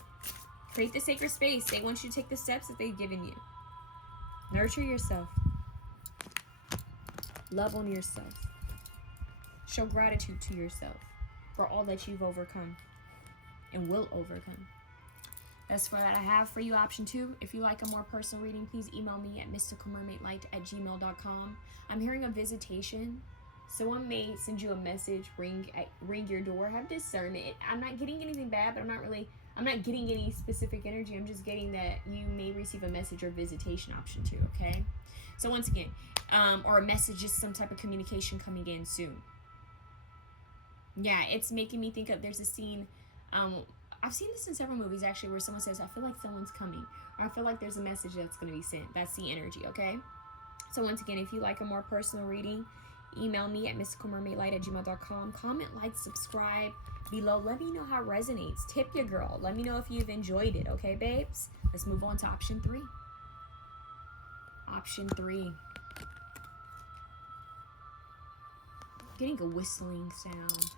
create the sacred space. They want you to take the steps that they've given you. Nurture yourself. Love on yourself. Show gratitude to yourself for all that you've overcome and will overcome. That's what I have for you, option 2. If you like a more personal reading, please email me at mysticalmermaidlight@gmail.com. I'm hearing a visitation. Someone may send you a message, ring your door. Have discernment. I'm not getting anything bad, but I'm not getting any specific energy. I'm just getting that you may receive a message or visitation, option 2, okay? So once again, or a message, just some type of communication coming in soon. Yeah, it's making me think of, there's a scene, I've seen this in several movies actually, where someone says, I feel like someone's coming, or I feel like there's a message that's going to be sent. That's the energy, okay? So once again, if you like a more personal reading, email me at mysticalmermaidlight@gmail.com. Comment, like, subscribe below. Let me know how it resonates. Tip your girl. Let me know if you've enjoyed it, okay, babes? Let's move on to option 3. Option 3. Getting a whistling sound.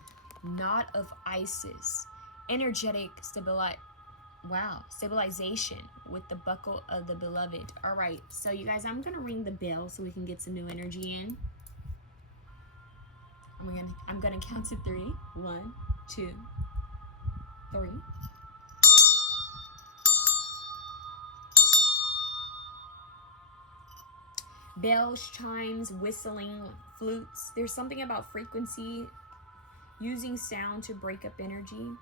Knot of Isis. Energetic stabilization with the buckle of the beloved. All right, so you guys, I'm gonna ring the bell so we can get some new energy in. I'm gonna count to 3. 1, 2, 3. Bells, chimes, whistling, flutes. There's something about frequency, using sound to break up energy.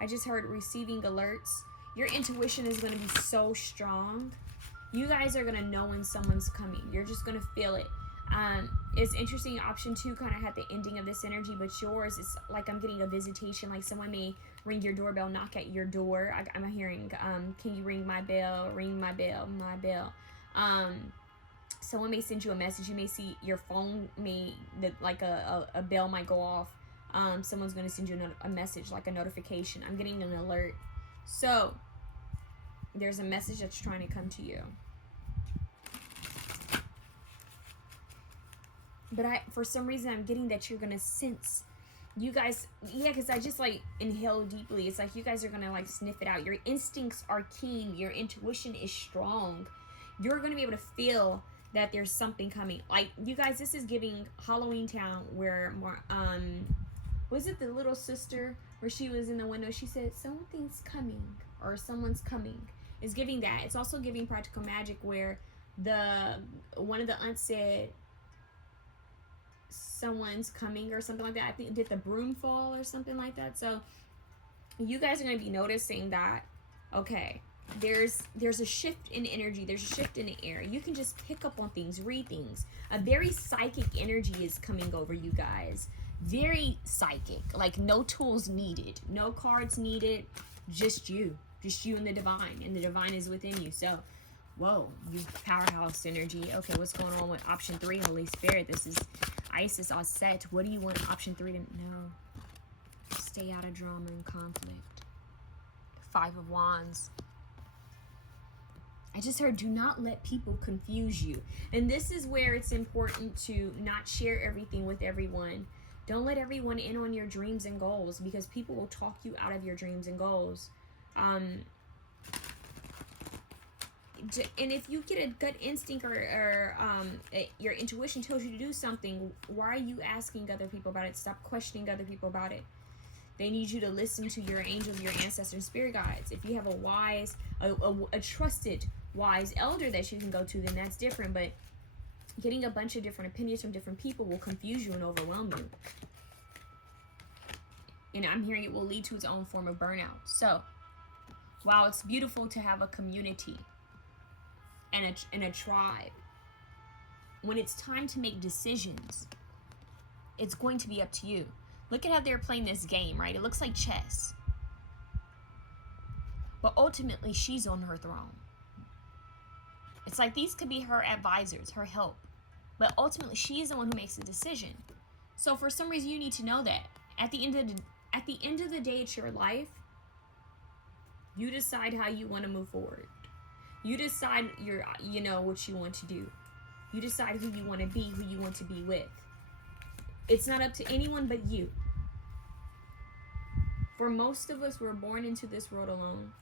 I just heard receiving alerts. Your intuition is going to be so strong. You guys are going to know when someone's coming. You're just going to feel it. It's interesting. Option 2 kind of had the ending of this energy, but yours is like, I'm getting a visitation. Like, someone may ring your doorbell, knock at your door. I'm hearing, can you ring my bell? Ring my bell, my bell. Someone may send you a message. You may see your phone like a bell might go off. Someone's going to send you a message, like a notification. I'm getting an alert. So there's a message that's trying to come to you. But for some reason, I'm getting that you're going to sense, you guys, yeah, because I just like inhale deeply. It's like you guys are going to like sniff it out. Your instincts are keen. Your intuition is strong. You're going to be able to feel that there's something coming. Like, you guys, this is giving Halloween Town, where was it the little sister where she was in the window? She said, something's coming, or someone's coming. It's giving that. It's also giving Practical Magic, where one of the aunts said, someone's coming, or something like that. I think, did the broom fall or something like that? So you guys are going to be noticing that, okay, there's a shift in energy. There's a shift in the air. You can just pick up on things, read things. A very psychic energy is coming over you guys. Very psychic. Like no tools needed. No cards needed. Just you. Just you and the divine. And the divine is within you. So, whoa, you powerhouse energy. Okay, what's going on with option 3, Holy Spirit? This is Isis AUSET. What do you want option 3 to know? Stay out of drama and conflict. 5 of Wands. I just heard, do not let people confuse you. And this is where it's important to not share everything with everyone. Don't let everyone in on your dreams and goals, because people will talk you out of your dreams and goals. And if you get a gut instinct or your intuition tells you to do something, why are you asking other people about it? Stop questioning other people about it. They need you to listen to your angels, your ancestors, spirit guides. If you have a wise, a trusted wise elder that you can go to, then that's different. But getting a bunch of different opinions from different people will confuse you and overwhelm you. And I'm hearing it will lead to its own form of burnout. So, while it's beautiful to have a community and a tribe, when it's time to make decisions, it's going to be up to you. Look at how they're playing this game, right? It looks like chess. But ultimately, she's on her throne. It's like these could be her advisors, her help. But ultimately, she's the one who makes the decision. So for some reason, you need to know that. At the end of the day, it's your life. You decide how you want to move forward. You decide what you want to do. You decide who you want to be, who you want to be with. It's not up to anyone but you. For most of us, we're born into this world alone.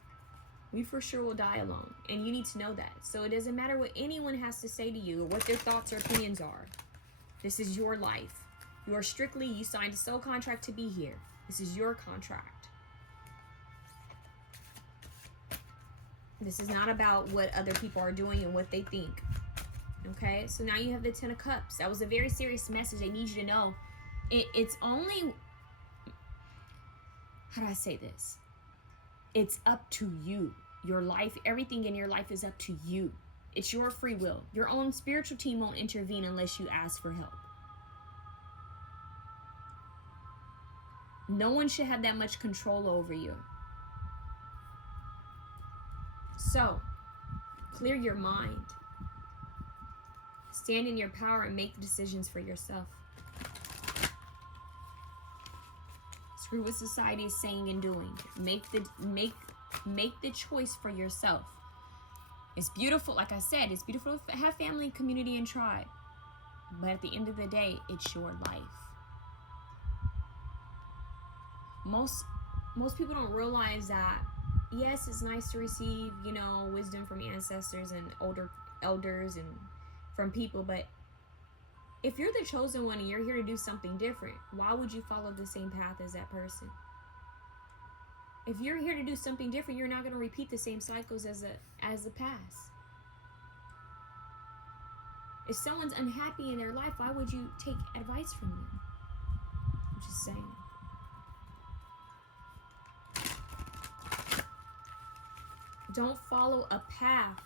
We for sure will die alone. And you need to know that. So it doesn't matter what anyone has to say to you or what their thoughts or opinions are. This is your life. You signed a soul contract to be here. This is your contract. This is not about what other people are doing and what they think. Okay, so now you have the 10 of Cups. That was a very serious message. I need you to know. It's only, how do I say this? It's up to you. Your life, everything in your life is up to you. It's your free will. Your own spiritual team won't intervene unless you ask for help. No one should have that much control over you. So, clear your mind. Stand in your power and make decisions for yourself. Screw what society is saying and doing. Make the choice for yourself. It's beautiful, like I said, it's beautiful to have family, community, and tribe. But at the end of the day, it's your life. Most people don't realize that, yes, it's nice to receive, wisdom from ancestors and older elders and from people, but if you're the chosen one and you're here to do something different, why would you follow the same path as that person? If you're here to do something different, you're not going to repeat the same cycles as the past. If someone's unhappy in their life, why would you take advice from them? I'm just saying. Don't follow a path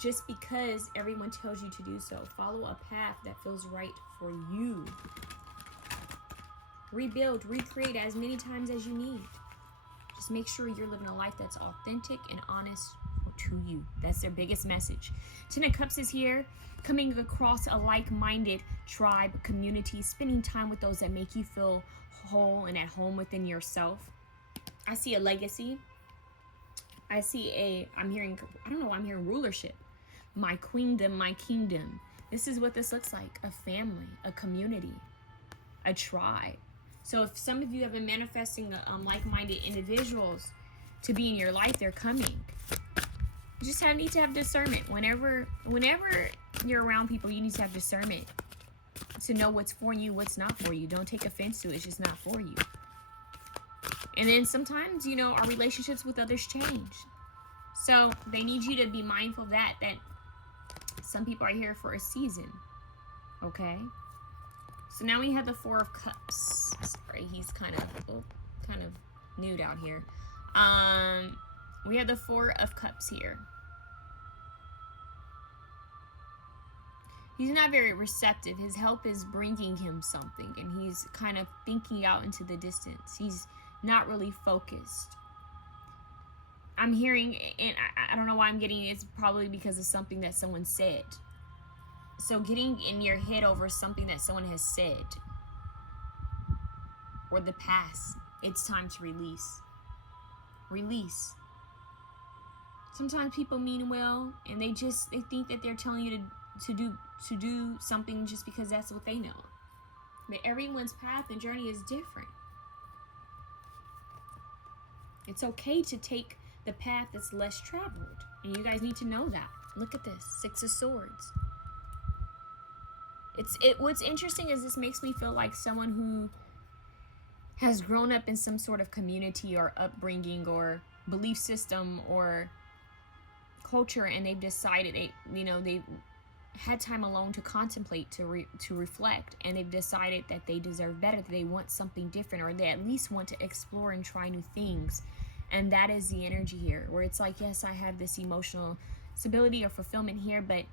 just because everyone tells you to do so. Follow a path that feels right for you. Rebuild, recreate as many times as you need. Just make sure you're living a life that's authentic and honest to you. That's their biggest message. 10 of Cups is here, coming across a like-minded tribe, community, spending time with those that make you feel whole and at home within yourself. I see a legacy. I'm hearing rulership. My queendom, my kingdom. This is what this looks like. A family, a community, a tribe. So if some of you have been manifesting like-minded individuals to be in your life, they're coming. You just need to have discernment. Whenever you're around people, you need to have discernment to know what's for you, what's not for you. Don't take offense to it. It's just not for you. And then sometimes, our relationships with others change. So they need you to be mindful of that some people are here for a season. Okay? So now we have the 4 of Cups. Sorry, he's kind of nude out here. We have the Four of Cups here. He's not very receptive. His help is bringing him something, and he's kind of thinking out into the distance. He's not really focused. I'm hearing, and I don't know why I'm getting it. It's probably because of something that someone said. So getting in your head over something that someone has said, or the past, it's time to release. Release. Sometimes people mean well, and they think that they're telling you to do something just because that's what they know. But everyone's path and journey is different. It's okay to take the path that's less traveled, and you guys need to know that. Look at this, Six of Swords. What's interesting is this makes me feel like someone who has grown up in some sort of community or upbringing or belief system or culture, and they've decided they've had time alone to contemplate, to reflect, and they've decided that they deserve better, that they want something different, or they at least want to explore and try new things. And that is the energy here, where it's like, yes, I have this emotional stability or fulfillment here, but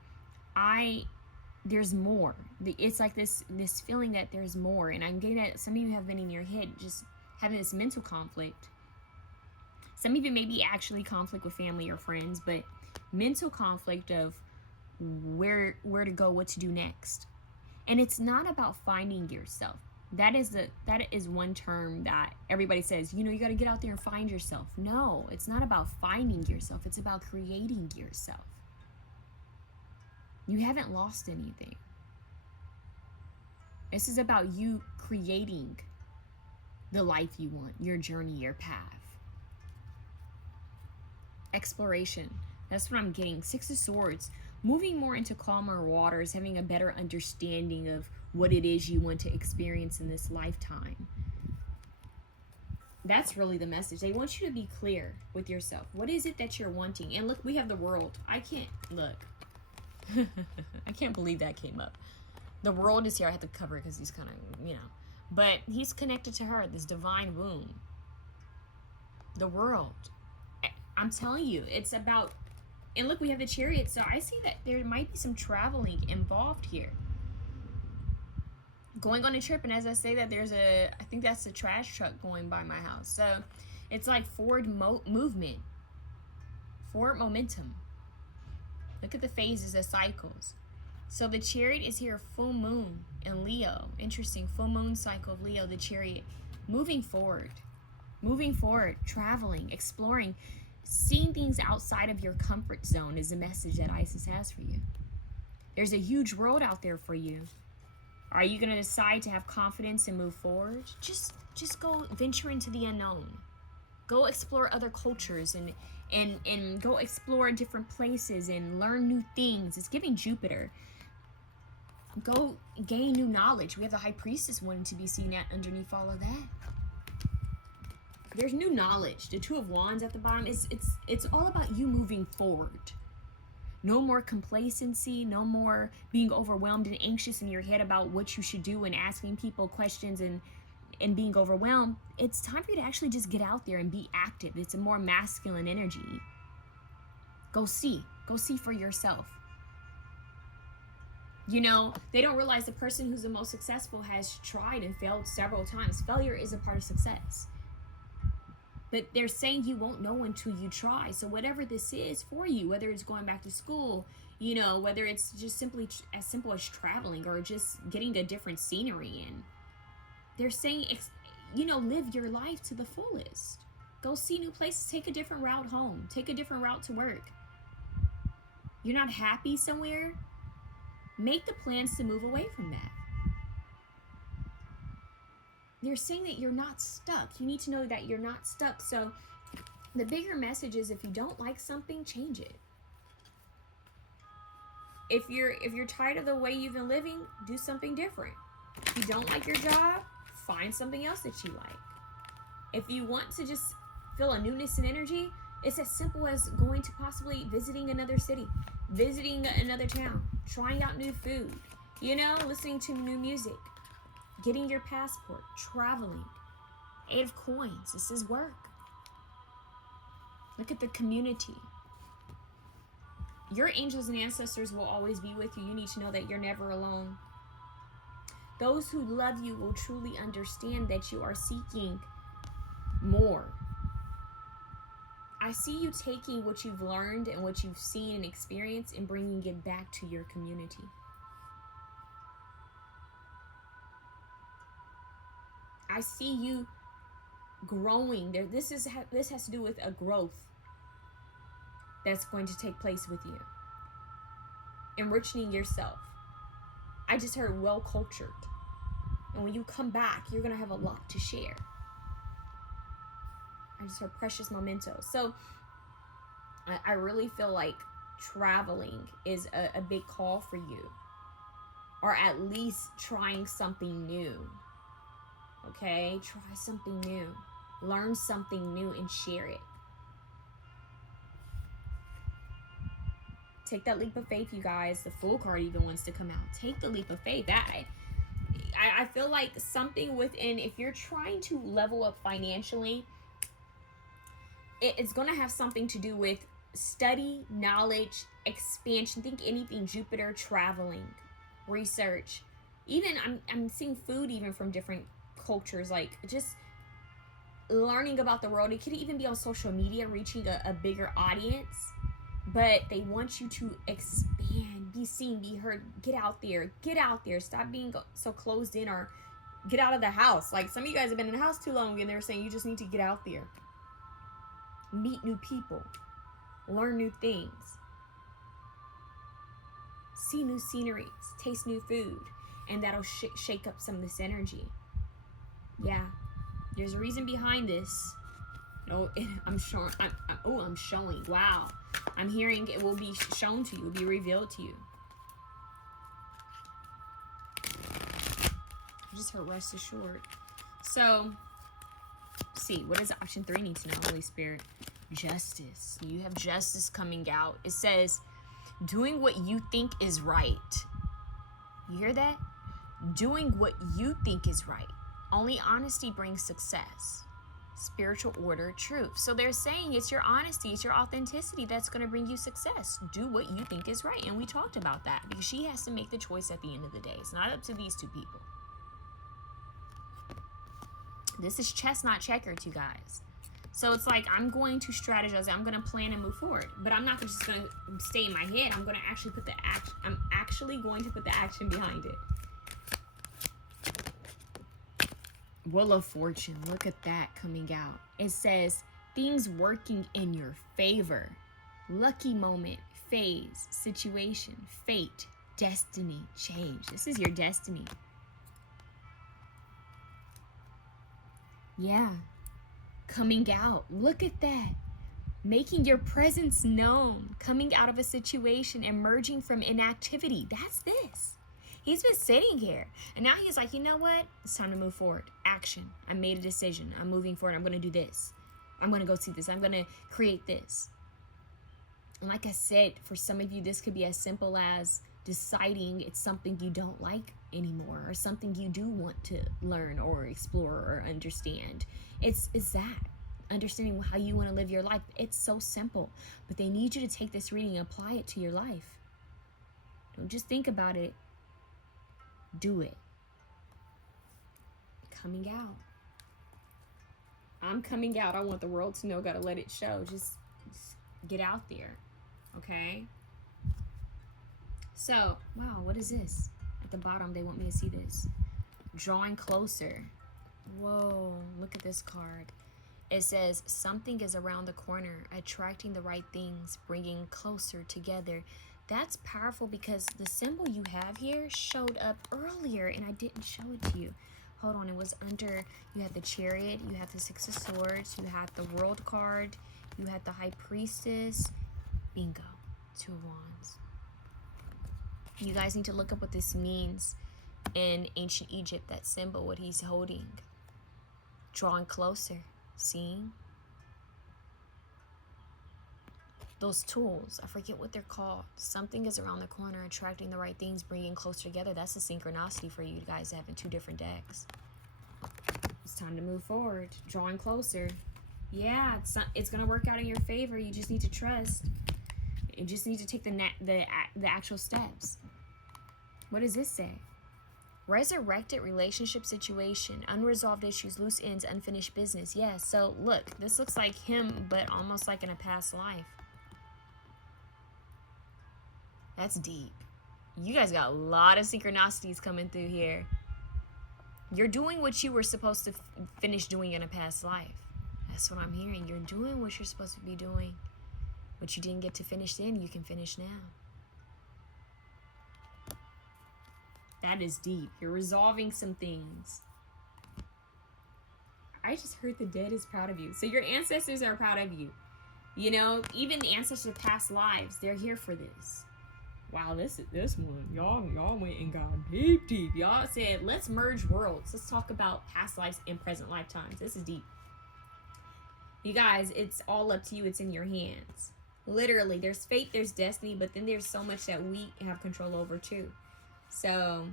there's more. It's like this feeling that there's more. And I'm getting that some of you have been in your head just having this mental conflict. Some of you may be actually conflict with family or friends, but mental conflict of where to go, what to do next. And it's not about finding yourself. That is one term that everybody says, you got to get out there and find yourself. No, it's not about finding yourself. It's about creating yourself. You haven't lost anything. This is about you creating the life you want, your journey, your path. Exploration. That's what I'm getting. Six of Swords. Moving more into calmer waters, having a better understanding of what it is you want to experience in this lifetime. That's really the message. They want you to be clear with yourself. What is it that you're wanting? And look, we have the World. I can't believe that came up. The World is here. I have to cover it because he's kind of, but he's connected to her, this divine womb. The World. I'm telling you, it's about, and look, we have the Chariot. So I see that there might be some traveling involved here. Going on a trip, and as I say that, I think that's a trash truck going by my house. So it's like forward movement, forward momentum. Look at the phases of cycles. So the Chariot is here, full moon in Leo. Interesting, full moon cycle of Leo, the Chariot. Moving forward, traveling, exploring, seeing things outside of your comfort zone is a message that Isis has for you. There's a huge world out there for you. Are you going to decide to have confidence and move forward? Just go venture into the unknown. Go explore other cultures and go explore different places and learn new things. It's giving Jupiter. Go gain new knowledge. We have the High Priestess wanting to be seen underneath all of that. There's new knowledge. The Two of Wands at the bottom. It's all about you moving forward. No more complacency, no more being overwhelmed and anxious in your head about what you should do and asking people questions and being overwhelmed. It's time for you to actually just get out there and be active. It's a more masculine energy. Go see for yourself. They don't realize the person who's the most successful has tried and failed several times. Failure is a part of success. But they're saying you won't know until you try. So whatever this is for you, whether it's going back to school, whether it's just simply as simple as traveling or just getting a different scenery in, they're saying, live your life to the fullest. Go see new places. Take a different route home. Take a different route to work. You're not happy somewhere? Make the plans to move away from that. They're saying that you're not stuck. You need to know that you're not stuck. So the bigger message is, if you don't like something, change it. If you're tired of the way you've been living, do something different. If you don't like your job, find something else that you like. If you want to just feel a newness and energy, it's as simple as going to possibly visiting another city, visiting another town, trying out new food, listening to new music, getting your passport, traveling. 8 of Coins, this is work. Look at the community. Your angels and ancestors will always be with you. You need to know that you're never alone. Those who love you will truly understand that you are seeking more. I see you taking what you've learned and what you've seen and experienced and bringing it back to your community. I see you growing. This has to do with a growth that's going to take place with you. Enriching yourself. I just heard well-cultured. And when you come back, you're going to have a lot to share. I just heard precious memento. So I really feel like traveling is a big call for you. Or at least trying something new. Okay? Try something new. Learn something new and share it. Take that leap of faith, you guys. The Fool card even wants to come out. Take the leap of faith. I feel like something within, if you're trying to level up financially, it's going to have something to do with study, knowledge, expansion. Think anything Jupiter, traveling, research. Even I'm seeing food even from different cultures, like just learning about the world. It could even be on social media, reaching a bigger audience. But they want you to expand, be seen, be heard. Get out there. Get out there. Stop being so closed in, or get out of the house. Like some of you guys have been in the house too long and they're saying you just need to get out there. Meet new people. Learn new things. See new sceneries. Taste new food. And that'll shake up some of this energy. Yeah. There's a reason behind this. Oh, I'm showing. I'm showing. Wow. I'm hearing it will be shown to you. It will be revealed to you. I just heard rest assured. So, see, what does option 3 need to know, Holy Spirit? Justice. You have justice coming out. It says, doing what you think is right. You hear that? Doing what you think is right. Only honesty brings success. Spiritual order, truth. So they're saying it's your honesty, it's your authenticity that's going to bring you success. Do what you think is right. And we talked about that because she has to make the choice at the end of the day. It's not up to these two people. This is chess, not checkers, you guys. So it's like, I'm going to strategize. I'm going to plan and move forward. But I'm not just going to stay in my head. I'm going to actually put the action. I'm actually going to put the action behind it. Wheel of Fortune, look at that coming out. It says, things working in your favor. Lucky moment, phase, situation, fate, destiny, change. This is your destiny. Yeah. Coming out. Look at that. Making your presence known. Coming out of a situation, emerging from inactivity. That's this. He's been sitting here. And now he's like, you know what? It's time to move forward. Action. I made a decision. I'm moving forward. I'm going to do this. I'm going to go see this. I'm going to create this. And like I said, for some of you, this could be as simple as deciding it's something you don't like anymore, or something you do want to learn or explore or understand. It's that. Understanding how you want to live your life. It's so simple. But they need you to take this reading and apply it to your life. Don't just think about it. Do it. Coming out. I'm coming out. I want the world to know. Gotta let it show. Just get out there. Okay? So, wow, what is this? At the bottom, they want me to see this. Drawing closer. Whoa, look at this card. It says, something is around the corner, attracting the right things, bringing closer together. That's powerful because the symbol you have here showed up earlier and I didn't show it to you. Hold on, it was under, you had the Chariot, you had the Six of Swords, you had the World card, you had the High Priestess. Bingo. Two of Wands. You guys need to look up what this means in ancient Egypt, that symbol, what he's holding. Drawing closer. Seeing? Those tools, I forget what they're called. Something is around the corner, attracting the right things, bringing closer together. That's a synchronicity for you guys having two different decks. It's time to move forward. Drawing closer. Yeah, it's gonna work out in your favor. You just need to trust. You just need to take the actual steps. What does this say? Resurrected relationship situation, unresolved issues, loose ends, unfinished business. Yeah, so look, this looks like him, but almost like in a past life. That's deep. You guys got a lot of synchronicities coming through here. You're doing what you were supposed to finish doing in a past life. That's what I'm hearing. You're doing what you're supposed to be doing. What you didn't get to finish then, you can finish now. That is deep. You're resolving some things. I just heard the dead is proud of you. So your ancestors are proud of you. You know, even the ancestors of past lives, they're here for this. Wow, this one, y'all went and got deep. Y'all said, let's merge worlds. Let's talk about past lives and present lifetimes. This is deep. You guys, it's all up to you. It's in your hands. Literally, there's fate, there's destiny, but then there's so much that we have control over too. So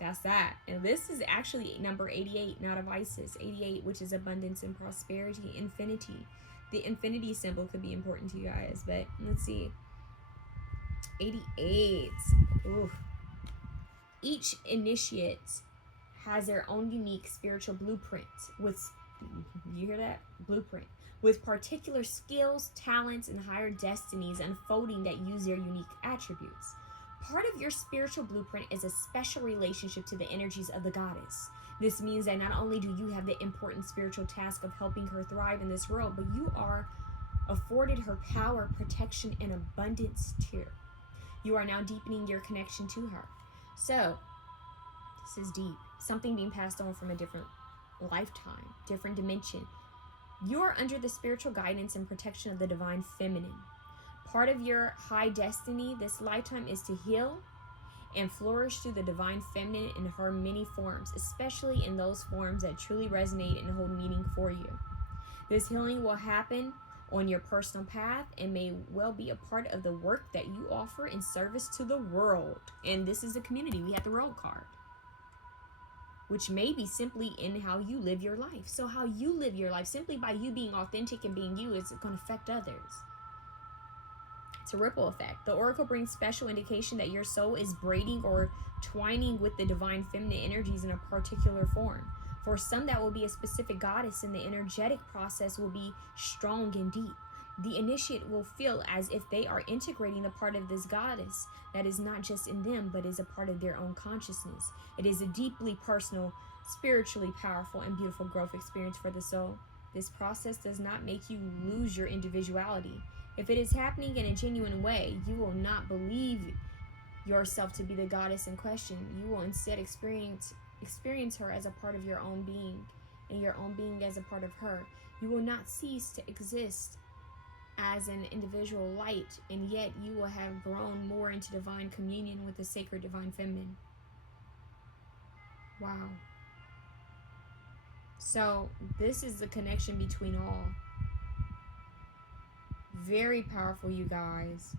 that's that. And this is actually number 88, not of Isis. 88, which is abundance and prosperity, infinity. The infinity symbol could be important to you guys, but let's see. 88. Ooh. Each initiate has their own unique spiritual blueprint with, you hear that? Blueprint. With particular skills, talents, and higher destinies unfolding that use their unique attributes. Part of your spiritual blueprint is a special relationship to the energies of the goddess. This means that not only do you have the important spiritual task of helping her thrive in this world, but you are afforded her power, protection, and abundance too. You are now deepening your connection to her. So, this is deep. Something being passed on from a different lifetime, different dimension. You are under the spiritual guidance and protection of the divine feminine. Part of your high destiny this lifetime is to heal and flourish through the divine feminine in her many forms, especially in those forms that truly resonate and hold meaning for you. This healing will happen on your personal path and may well be a part of the work that you offer in service to the world. And this is the community. We have the world card, which may be simply in how you live your life. So how you live your life, simply by you being authentic and being you, is going to affect others. It's a ripple effect. The oracle brings special indication that your soul is braiding or twining with the divine feminine energies in a particular form. For some, that will be a specific goddess, and the energetic process will be strong and deep. The initiate will feel as if they are integrating the part of this goddess that is not just in them, but is a part of their own consciousness. It is a deeply personal, spiritually powerful, and beautiful growth experience for the soul. This process does not make you lose your individuality. If it is happening in a genuine way, you will not believe yourself to be the goddess in question. You will instead experience her as a part of your own being, and your own being as a part of her. You will not cease to exist as an individual light, and yet you will have grown more into divine communion with the sacred divine feminine. Wow. So this is the connection between all. Very powerful, you guys.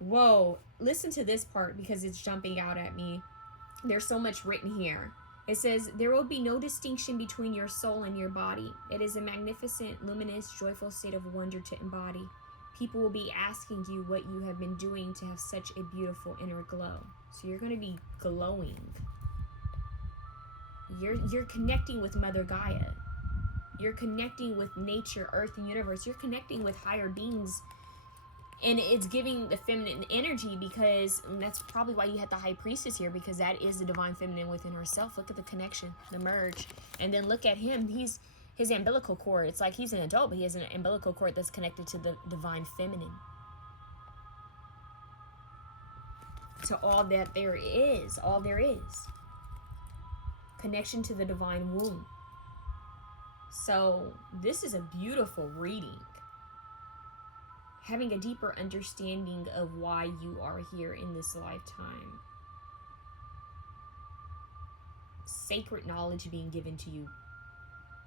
Whoa, listen to this part because it's jumping out at me. There's so much written here. It says, there will be no distinction between your soul and your body. It is a magnificent, luminous, joyful state of wonder to embody. People will be asking you what you have been doing to have such a beautiful inner glow. So you're going to be glowing. You're connecting with Mother Gaia. You're connecting with nature, earth, and universe. You're connecting with higher beings. And it's giving the feminine energy, because that's probably why you had the high priestess here, because that is the divine feminine within herself. Look at the connection, the merge. And then look at him. His umbilical cord. It's like he's an adult, but he has an umbilical cord that's connected to the divine feminine. To all that there is. All there is. Connection to the divine womb. So this is a beautiful reading. Having a deeper understanding of why you are here in this lifetime. Sacred knowledge being given to you.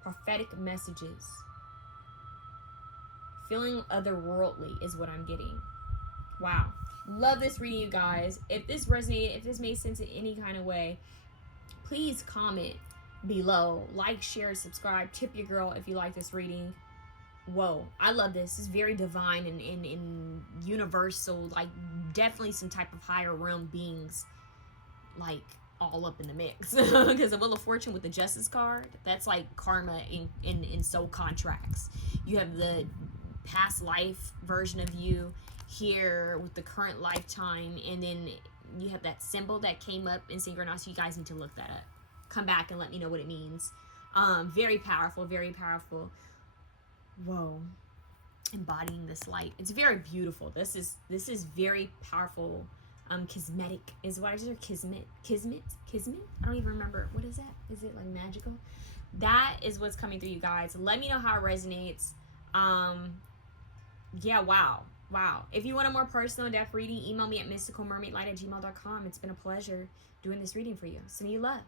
Prophetic messages. Feeling otherworldly is what I'm getting. Wow. Love this reading, you guys. If this resonated, if this made sense in any kind of way, please comment. below. Like, share, subscribe, tip your girl if you like this reading. Whoa, I love this. It's very divine and universal, like definitely some type of higher realm beings, like all up in the mix. Because the Wheel of Fortune with the Justice card, that's like karma in soul contracts. You have the past life version of you here with the current lifetime, and then you have that symbol that came up in synchronicity. You guys need to look that up. Come back and let me know what it means. Very powerful, very powerful. Whoa, embodying this light. It's very beautiful. This is very powerful. Kismetic is what I just heard. Kismet. I don't even remember. What is that? Is it like magical? That is what's coming through, you guys. Let me know how it resonates. Yeah, wow. If you want a more personal in-depth reading, email me at mysticalmermaidlight@gmail.com. It's been a pleasure doing this reading for you. Sending you love.